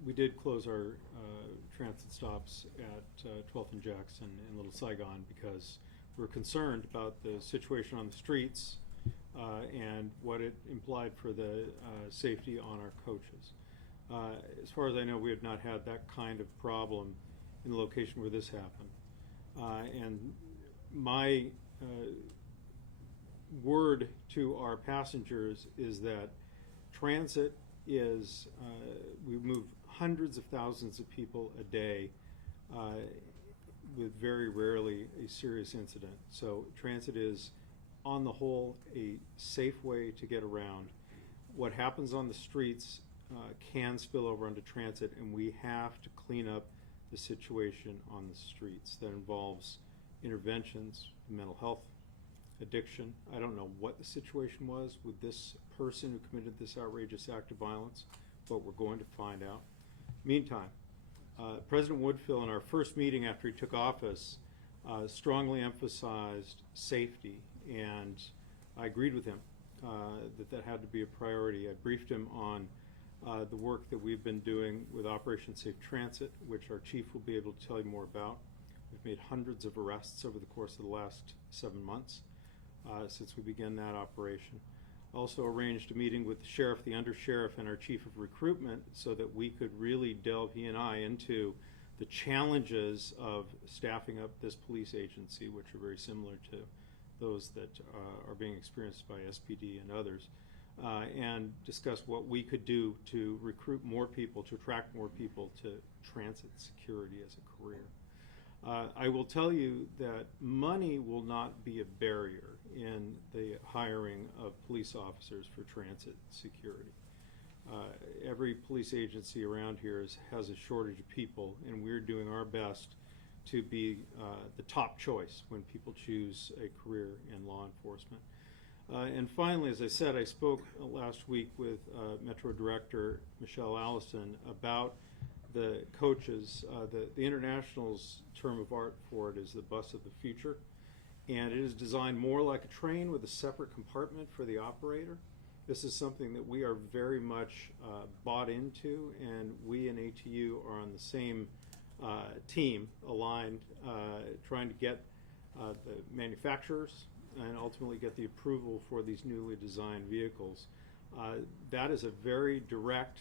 we did close our transit stops at 12th and Jackson and Little Saigon because we're concerned about the situation on the streets and what it implied for the safety on our coaches. As far as I know, we have not had that kind of problem in the location where this happened. And my word to our passengers is that transit is, we move hundreds of thousands of people a day with very rarely a serious incident. So transit is, on the whole, a safe way to get around. What happens on the streets can spill over onto transit, and we have to clean up the situation on the streets. That involves interventions, mental health, addiction. I don't know what the situation was with this person who committed this outrageous act of violence, but we're going to find out. Meantime, President Woodfill, in our first meeting after he took office, strongly emphasized safety, and I agreed with him that had to be a priority. I briefed him on the work that we've been doing with Operation Safe Transit, which our chief will be able to tell you more about. We've made hundreds of arrests over the course of the last 7 months since we began that operation. Also arranged a meeting with the sheriff, the undersheriff, and our chief of recruitment so that we could really delve, he and I, into the challenges of staffing up this police agency, which are very similar to those that are being experienced by SPD and others, and discuss what we could do to recruit more people, to attract more people to transit security as a career. I will tell you that money will not be a barrier in the hiring of police officers for transit security. Every police agency around here has a shortage of people, and we're doing our best to be the top choice when people choose a career in law enforcement. And finally, as I said, I spoke last week with Metro Director Michelle Allison about the coaches. The International's term of art for it is the bus of the future, and it is designed more like a train with a separate compartment for the operator. This is something that we are very much bought into, and we in ATU are on the same team, aligned, trying to get the manufacturers and ultimately get the approval for these newly designed vehicles. That is a very direct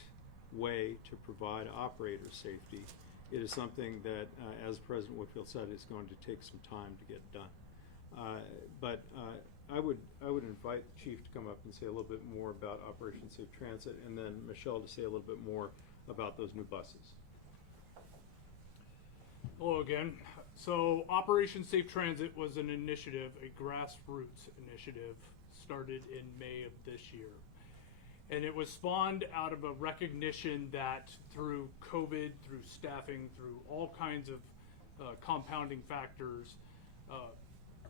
way to provide operator safety. It is something that, as President Woodfill said, is going to take some time to get done. But I would invite the Chief to come up and say a little bit more about Operation Safe Transit, and then Michelle to say a little bit more about those new buses. Hello again. So Operation Safe Transit was an initiative, a grassroots initiative, started in May of this year. And it was spawned out of a recognition that through COVID, through staffing, through all kinds of compounding factors,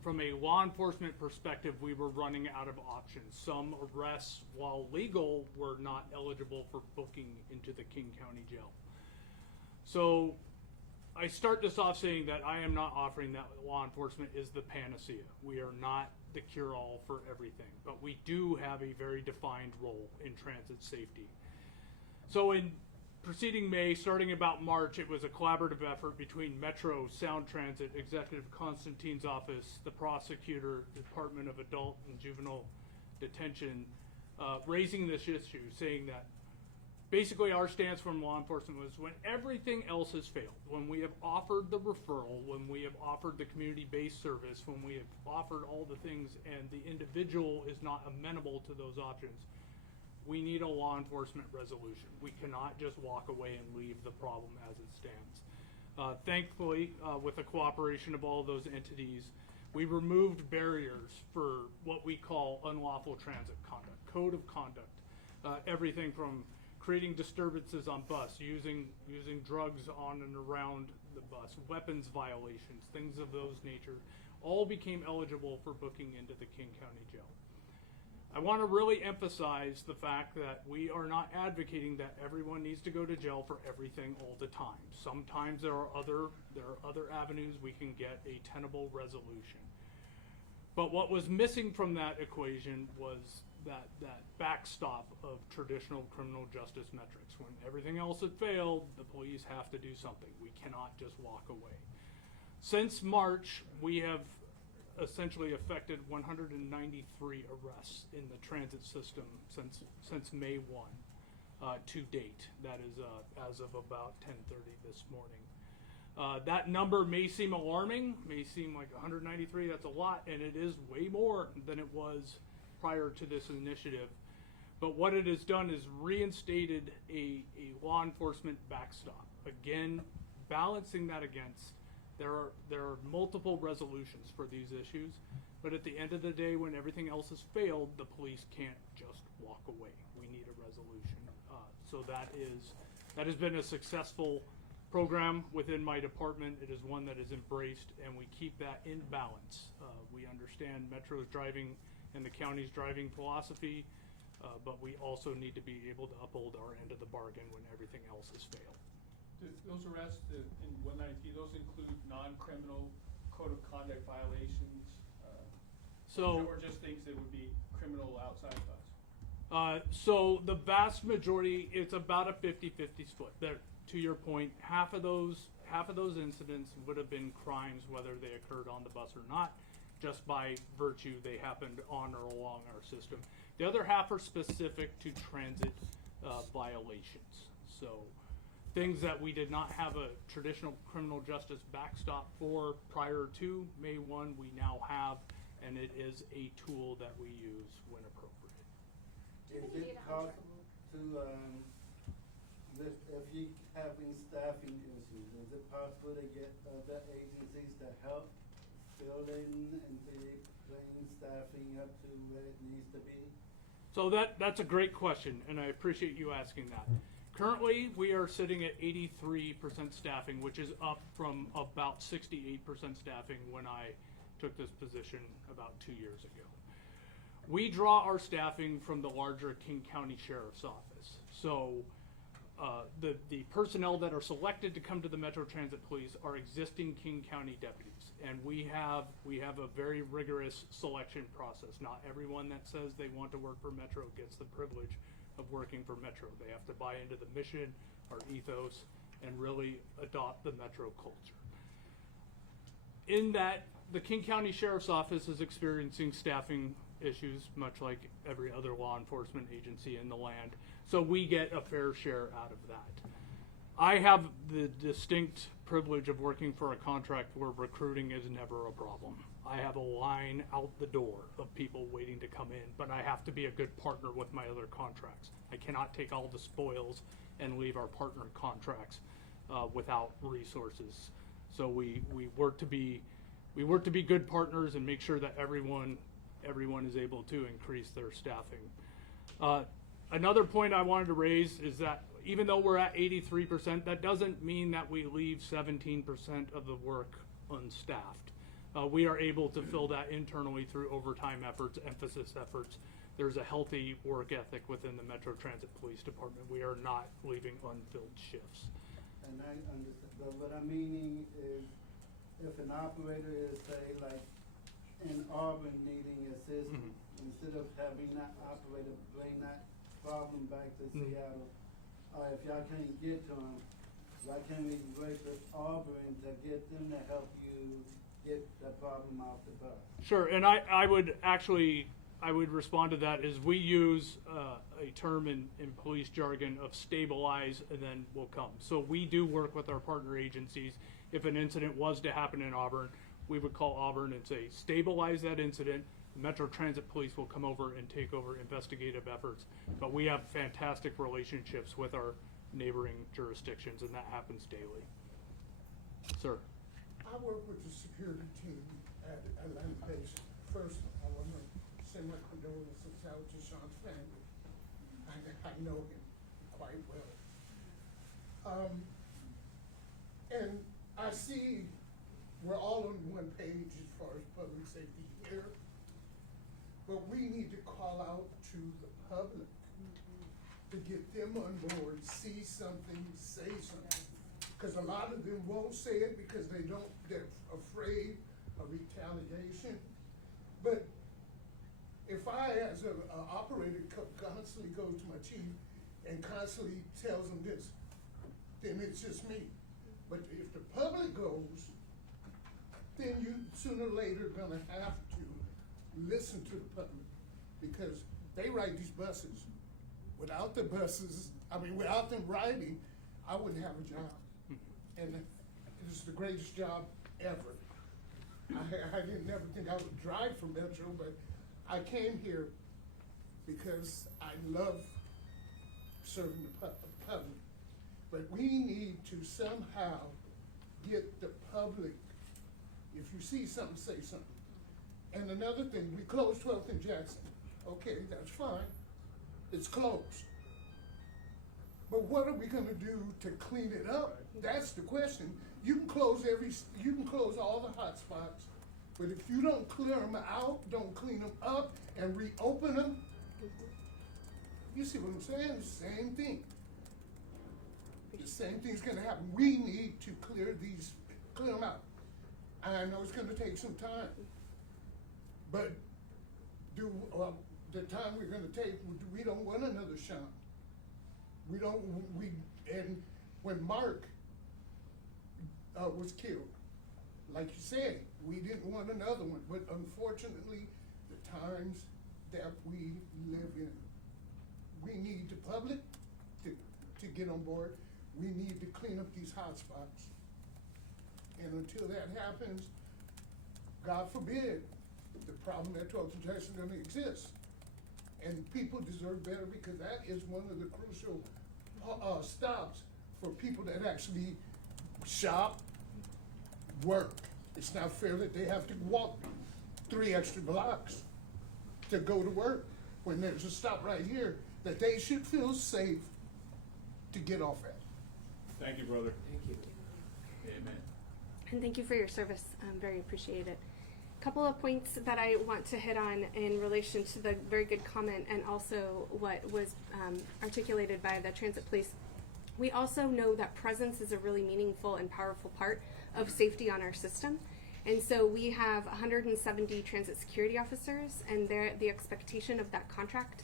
from a law enforcement perspective, we were running out of options. Some arrests, while legal, were not eligible for booking into the King County Jail. So I start this off saying that I am not offering that law enforcement is the panacea. We are not the cure-all for everything, but we do have a very defined role in transit safety. So in preceding May, starting about March, it was a collaborative effort between Metro, Sound Transit, Executive Constantine's office, the prosecutor, Department of Adult and Juvenile Detention, raising this issue, saying that basically our stance from law enforcement was when everything else has failed, when we have offered the referral, when we have offered the community-based service, when we have offered all the things and the individual is not amenable to those options, we need a law enforcement resolution. We cannot just walk away and leave the problem as it stands. Thankfully, with the cooperation of all those entities, we removed barriers for what we call unlawful transit conduct, code of conduct. Everything from creating disturbances on bus, using drugs on and around the bus, weapons violations, things of those nature, all became eligible for booking into the King County Jail. I want to really emphasize the fact that we are not advocating that everyone needs to go to jail for everything all the time. Sometimes there are other avenues we can get a tenable resolution. But what was missing from that equation was that backstop of traditional criminal justice metrics. When everything else had failed, the police have to do something. We cannot just walk away. Since March, we have essentially affected 193 arrests in the transit system since May 1 to date. That is as of about 10:30 this morning. That number may seem alarming, may seem like 193, that's a lot, and it is way more than it was prior to this initiative. But what it has done is reinstated a law enforcement backstop. Again, balancing that against, there are multiple resolutions for these issues, but at the end of the day, when everything else has failed, the police can't just walk away. We need a resolution. So that has been a successful program within my department. It is one that is embraced, and we keep that in balance. We understand Metro's driving and the county's driving philosophy, but we also need to be able to uphold our end of the bargain when everything else has failed. Those arrests in 193, those include non-criminal code of conduct violations? Or just things that would be criminal outside of us? So the vast majority, it's about a 50-50 split. There, to your point, half of those incidents would have been crimes, whether they occurred on the bus or not, just by virtue they happened on or along our system. The other half are specific to transit violations. So things that we did not have a traditional criminal justice backstop for prior to May 1, we now have, and it is a tool that we use when appropriate. Is it possible to, if you having staffing issues, is it possible to get other agencies to help fill in and to bring staffing up to where it needs to be? So that's a great question, and I appreciate you asking that. Currently, we are sitting at 83% staffing, which is up from about 68% staffing when I took this position about 2 years ago. We draw our staffing from the larger King County Sheriff's Office. So the personnel that are selected to come to the Metro Transit Police are existing King County deputies, and we have a very rigorous selection process. Not everyone that says they want to work for Metro gets the privilege of working for Metro. They have to buy into the mission, our ethos, and really adopt the Metro culture. In that, the King County Sheriff's Office is experiencing staffing issues, much like every other law enforcement agency in the land. So we get a fair share out of that. I have the distinct privilege of working for a contract where recruiting is never a problem. I have a line out the door of people waiting to come in, but I have to be a good partner with my other contracts. I cannot take all the spoils and leave our partner contracts without resources. So we work to be good partners and make sure that everyone is able to increase their staffing. Another point I wanted to raise is that even though we're at 83%, that doesn't mean that we leave 17% of the work unstaffed. We are able to fill that internally through overtime efforts, emphasis efforts. There's a healthy work ethic within the Metro Transit Police Department. We are not leaving unfilled shifts. And I understand, but what I'm meaning is if an operator is, say, like in Auburn needing assistance, instead of having that operator bring that problem back to Seattle, or if y'all can't get to them, why can't we work with Auburn to get them to help you get the problem off the bus? Sure, and I would respond to that is we use a term in police jargon of stabilize and then will come. So we do work with our partner agencies. If an incident was to happen in Auburn, we would call Auburn and say, stabilize that incident, Metro Transit Police will come over and take over investigative efforts. But we have fantastic relationships with our neighboring jurisdictions, and that happens daily. Sir. I work with the security team at Atlanta Base. First, I want to send my condolences out to Shawn's family. I know him quite well. And I see we're all on one page as far as public safety here, but we need to call out to the public to get them on board, see something, say something. Because a lot of them won't say it because they're afraid of retaliation. But if I, as an operator, constantly go to my chief and constantly tells them this, then it's just me. But if the public goes, then you sooner or later gonna have to listen to the public, because they ride these buses. Without the buses, without them riding, I wouldn't have a job. And this is the greatest job ever. I didn't never think I would drive for Metro, but I came here because I love serving the public. But we need to somehow get the public, if you see something, say something. And another thing, we closed 12th and Jackson. Okay, that's fine. It's closed. But what are we gonna do to clean it up? That's the question. You can close all the hot spots, but if you don't clear them out, don't clean them up and reopen them, you see what I'm saying? The same thing. The same thing's gonna happen. We need to clear them out. I know it's gonna take some time, but the time we're gonna take, we don't want another Shawn. And when Mark was killed, like you said, we didn't want another one, but unfortunately, the times that we live in, we need the public to get on board. We need to clean up these hot spots. And until that happens, God forbid, the problem at 12th and Jackson doesn't exist. And people deserve better, because that is one of the crucial stops for people that actually shop, work. It's not fair that they have to walk 3 extra blocks to go to work when there's a stop right here that they should feel safe to get off at. Thank you, brother. Thank you. Amen. And thank you for your service. Very appreciate it. Couple of points that I want to hit on in relation to the very good comment and also what was articulated by the transit police. We also know that presence is a really meaningful and powerful part of safety on our system. And so we have 170 transit security officers, and the expectation of that contract,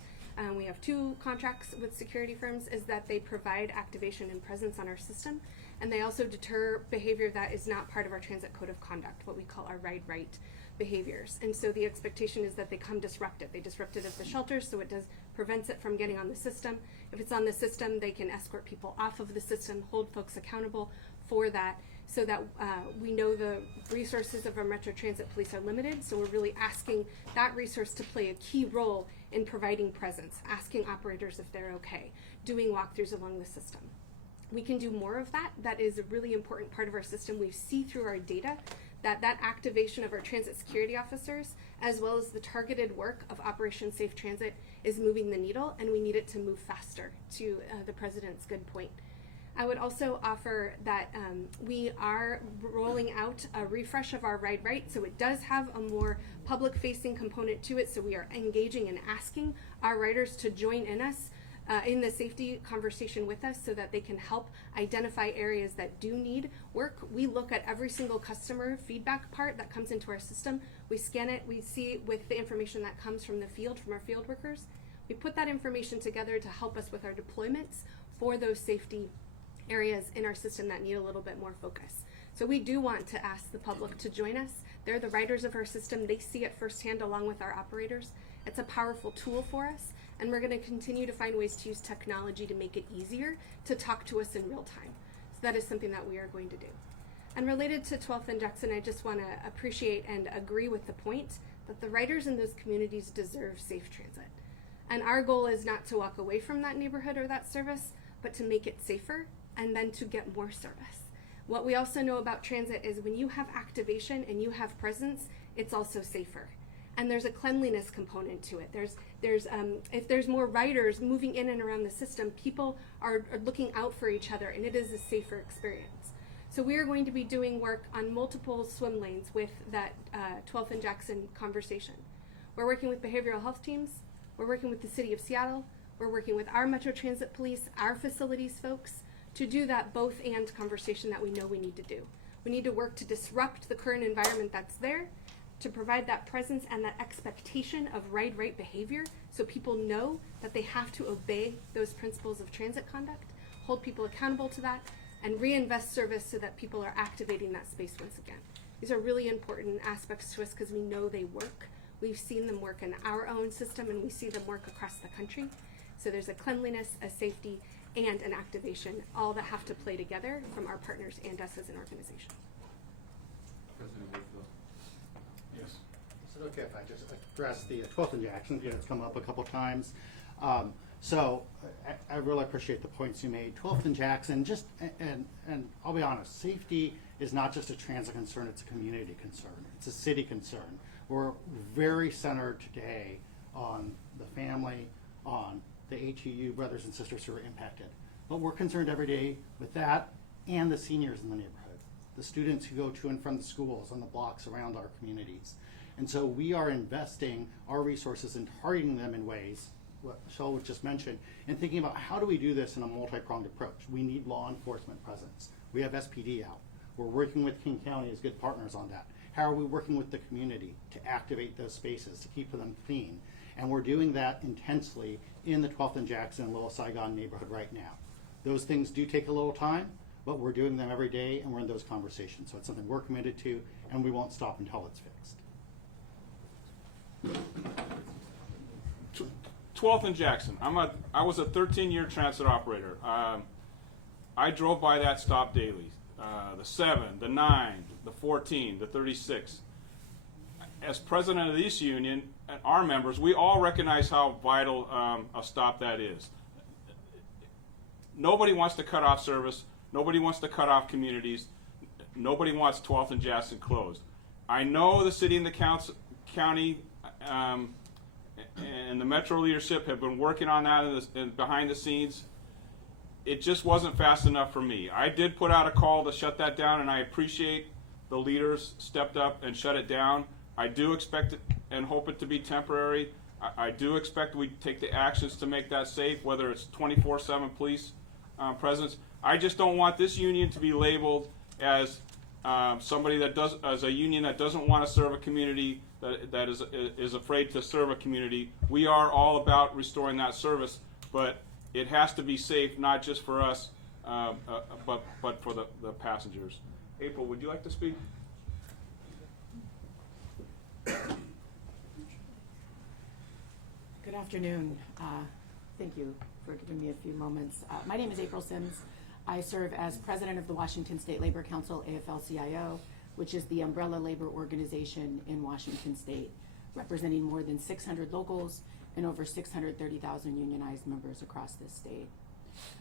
we have 2 contracts with security firms, is that they provide activation and presence on our system, and they also deter behavior that is not part of our transit code of conduct, what we call our ride right behaviors. And so the expectation is that they come disruptive. They disrupt it at the shelter, so it prevents it from getting on the system. If it's on the system, they can escort people off of the system, hold folks accountable for that, so that we know the resources of our Metro Transit Police are limited. So we're really asking that resource to play a key role in providing presence, asking operators if they're okay, doing walkthroughs along the system. We can do more of that. That is a really important part of our system. We see through our data that activation of our transit security officers, as well as the targeted work of Operation Safe Transit, is moving the needle, and we need it to move faster, to the President's good point. I would also offer that we are rolling out a refresh of our Ride Right, so it does have a more public-facing component to it, so we are engaging and asking our riders to join in the safety conversation with us, so that they can help identify areas that do need work. We look at every single customer feedback part that comes into our system. We scan it, we see with the information that comes from the field, from our field workers. We put that information together to help us with our deployments for those safety areas in our system that need a little bit more focus. So we do want to ask the public to join us. They're the riders of our system. They see it firsthand along with our operators. It's a powerful tool for us, and we're going to continue to find ways to use technology to make it easier to talk to us in real time. So that is something that we are going to do. And related to 12th and Jackson, I just want to appreciate and agree with the point that the riders in those communities deserve safe transit. And our goal is not to walk away from that neighborhood or that service, but to make it safer and then to get more service. What we also know about transit is when you have activation and you have presence, it's also safer. And there's a cleanliness component to it. If there's more riders moving in and around the system, people are looking out for each other, and it is a safer experience. So we are going to be doing work on multiple swim lanes with that 12th and Jackson conversation. We're working with behavioral health teams. We're working with the City of Seattle. We're working with our Metro Transit Police, our facilities folks, to do that both and conversation that we know we need to do. We need to work to disrupt the current environment that's there, to provide that presence and that expectation of right behavior so people know that they have to obey those principles of transit conduct, hold people accountable to that, and reinvest service so that people are activating that space once again. These are really important aspects to us because we know they work. We've seen them work in our own system, and we see them work across the country. So there's a cleanliness, a safety, and an activation, all that have to play together from our partners and us as an organization. President Woodfill. Yes. Is it okay if I just address the 12th and Jackson? It's come up a couple times. So I really appreciate the points you made. 12th and Jackson, and I'll be honest, safety is not just a transit concern, it's a community concern. It's a city concern. We're very centered today on the family, on the ATU brothers and sisters who are impacted. But we're concerned every day with that and the seniors in the neighborhood, the students who go to and from the schools on the blocks around our communities. And so we are investing our resources and targeting them in ways, what Michelle just mentioned, and thinking about how do we do this in a multi-pronged approach. We need law enforcement presence. We have SPD out. We're working with King County as good partners on that. How are we working with the community to activate those spaces, to keep them clean? And we're doing that intensely in the 12th and Jackson and Little Saigon neighborhood right now. Those things do take a little time, but we're doing them every day and we're in those conversations. So it's something we're committed to, and we won't stop until it's fixed. 12th and Jackson. I was a 13-year transit operator. I drove by that stop daily. The 7, the 9, the 14, the 36. As president of this union, and our members, we all recognize how vital a stop that is. Nobody wants to cut off service. Nobody wants to cut off communities. Nobody wants 12th and Jackson closed. I know the city and the county and the Metro leadership have been working on that behind the scenes. It just wasn't fast enough for me. I did put out a call to shut that down, and I appreciate the leaders stepped up and shut it down. I do expect it and hope it to be temporary. I do expect we take the actions to make that safe, whether it's 24/7 police presence. I just don't want this union to be labeled as somebody that does, as a union that doesn't want to serve a community, that is afraid to serve a community. We are all about restoring that service, but it has to be safe, not just for us, but for the passengers. April, would you like to speak? Good afternoon. Thank you for giving me a few moments. My name is April Sims. I serve as president of the Washington State Labor Council, AFL-CIO, which is the umbrella labor organization in Washington State, representing more than 600 locals and over 630,000 unionized members across this state.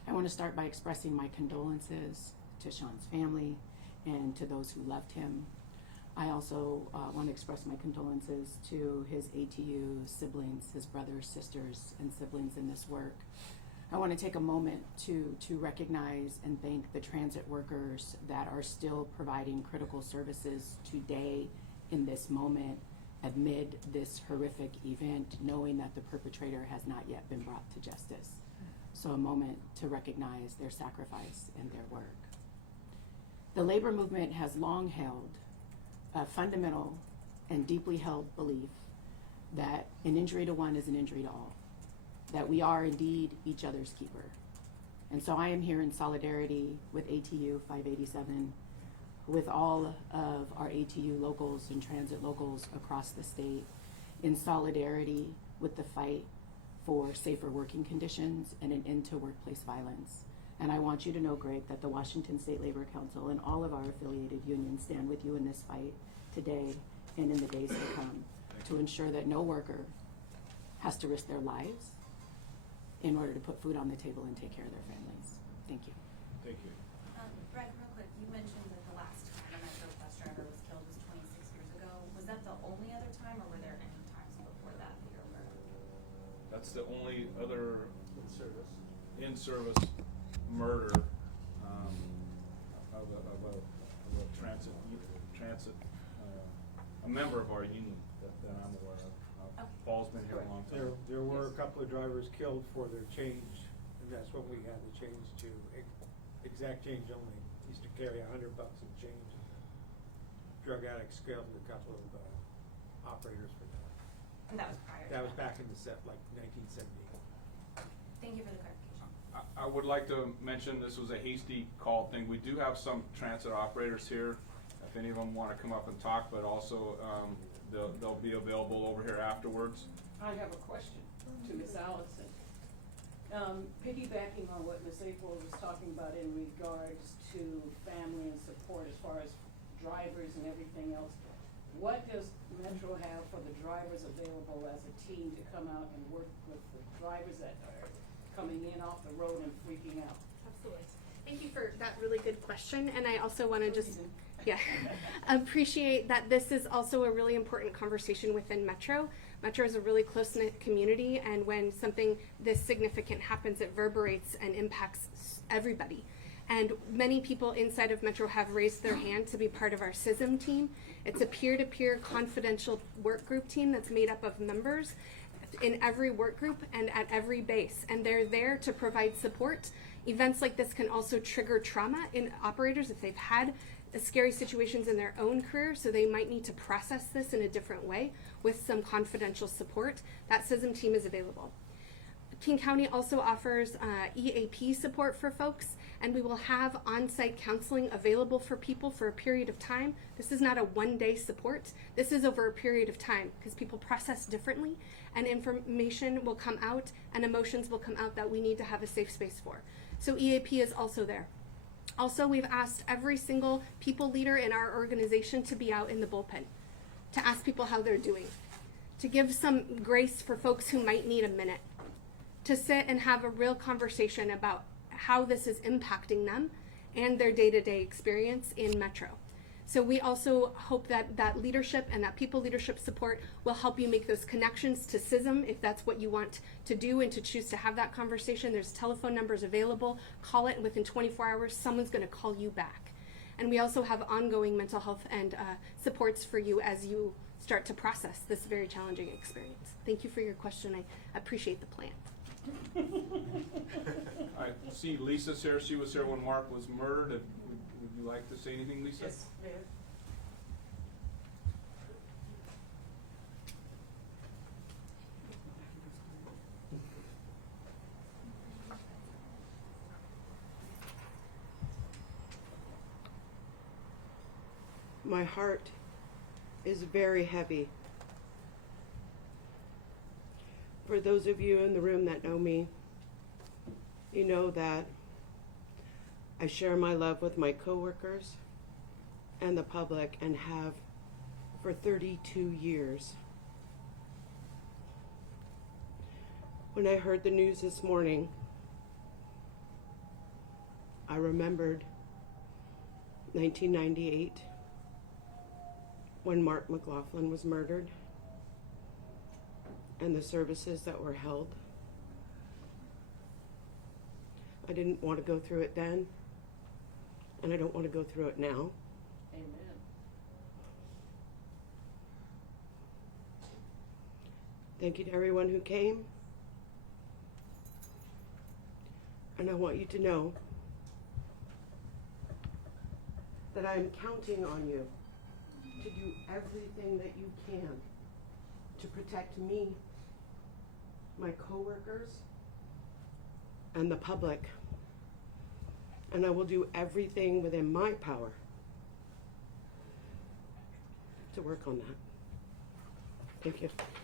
I want to start by expressing my condolences to Shawn's family and to those who loved him. I also want to express my condolences to his ATU siblings, his brothers, sisters, and siblings in this work. I want to take a moment to recognize and thank the transit workers that are still providing critical services today in this moment amid this horrific event, knowing that the perpetrator has not yet been brought to justice. So a moment to recognize their sacrifice and their work. The labor movement has long held a fundamental and deeply held belief that an injury to one is an injury to all, that we are indeed each other's keeper. And so I am here in solidarity with ATU 587, with all of our ATU locals and transit locals across the state, in solidarity with the fight for safer working conditions and an end to workplace violence. And I want you to know, Greg, that the Washington State Labor Council and all of our affiliated unions stand with you in this fight today and in the days to come to ensure that no worker has to risk their lives in order to put food on the table and take care of their families. Thank you. Thank you. Greg, real quick, you mentioned that the last time a Metro bus driver was killed was 26 years ago. Was that the only other time, or were there any times before that that you're aware of? That's the only other in-service murder of a transit a member of our union that I'm aware of. Paul's been here a long time. There were a couple of drivers killed for their change, and that's when we had the change to exact change only. Used to carry $100 in change. Drug addicts killed a couple of operators for that. And that was prior to That was back in the 1970. Thank you for the clarification. I would like to mention this was a hasty call thing. We do have some transit operators here, if any of them want to come up and talk, but also they'll be available over here afterwards. I have a question to Ms. Allison. Piggybacking on what Ms. April was talking about in regards to family and support as far as drivers and everything else, what does Metro have for the drivers available as a team to come out and work with the drivers that are coming in off the road and freaking out? Absolutely. Thank you for that really good question. And I also want to just appreciate that this is also a really important conversation within Metro. Metro is a really close-knit community, and when something this significant happens, it reverberates and impacts everybody. And many people inside of Metro have raised their hand to be part of our CISM team. It's a peer-to-peer confidential work group team that's made up of members in every work group and at every base, and they're there to provide support. Events like this can also trigger trauma in operators if they've had scary situations in their own career, so they might need to process this in a different way with some confidential support. That CISM team is available. King County also offers EAP support for folks, and we will have on-site counseling available for people for a period of time. This is not a one-day support. This is over a period of time because people process differently, and information will come out and emotions will come out that we need to have a safe space for. So EAP is also there. Also, we've asked every single people leader in our organization to be out in the bullpen, to ask people how they're doing, to give some grace for folks who might need a minute, to sit and have a real conversation about how this is impacting them and their day-to-day experience in Metro. So we also hope that that leadership and that people leadership support will help you make those connections to CISM if that's what you want to do and to choose to have that conversation. There's telephone numbers available. Call it, and within 24 hours, someone's going to call you back. And we also have ongoing mental health and supports for you as you start to process this very challenging experience. Thank you for your question. I appreciate the plan. I see Lisa's here. She was here when Mark was murdered. Would you like to say anything, Lisa? Yes, Mayor. My heart is very heavy. For those of you in the room that know me, you know that I share my love with my coworkers and the public, and have for 32 years. When I heard the news this morning, I remembered 1998 when Mark McLaughlin was murdered and the services that were held. I didn't want to go through it then, and I don't want to go through it now. Amen. Thank you to everyone who came. And I want you to know that I am counting on you to do everything that you can to protect me, my coworkers, and the public. And I will do everything within my power to work on that. Thank you.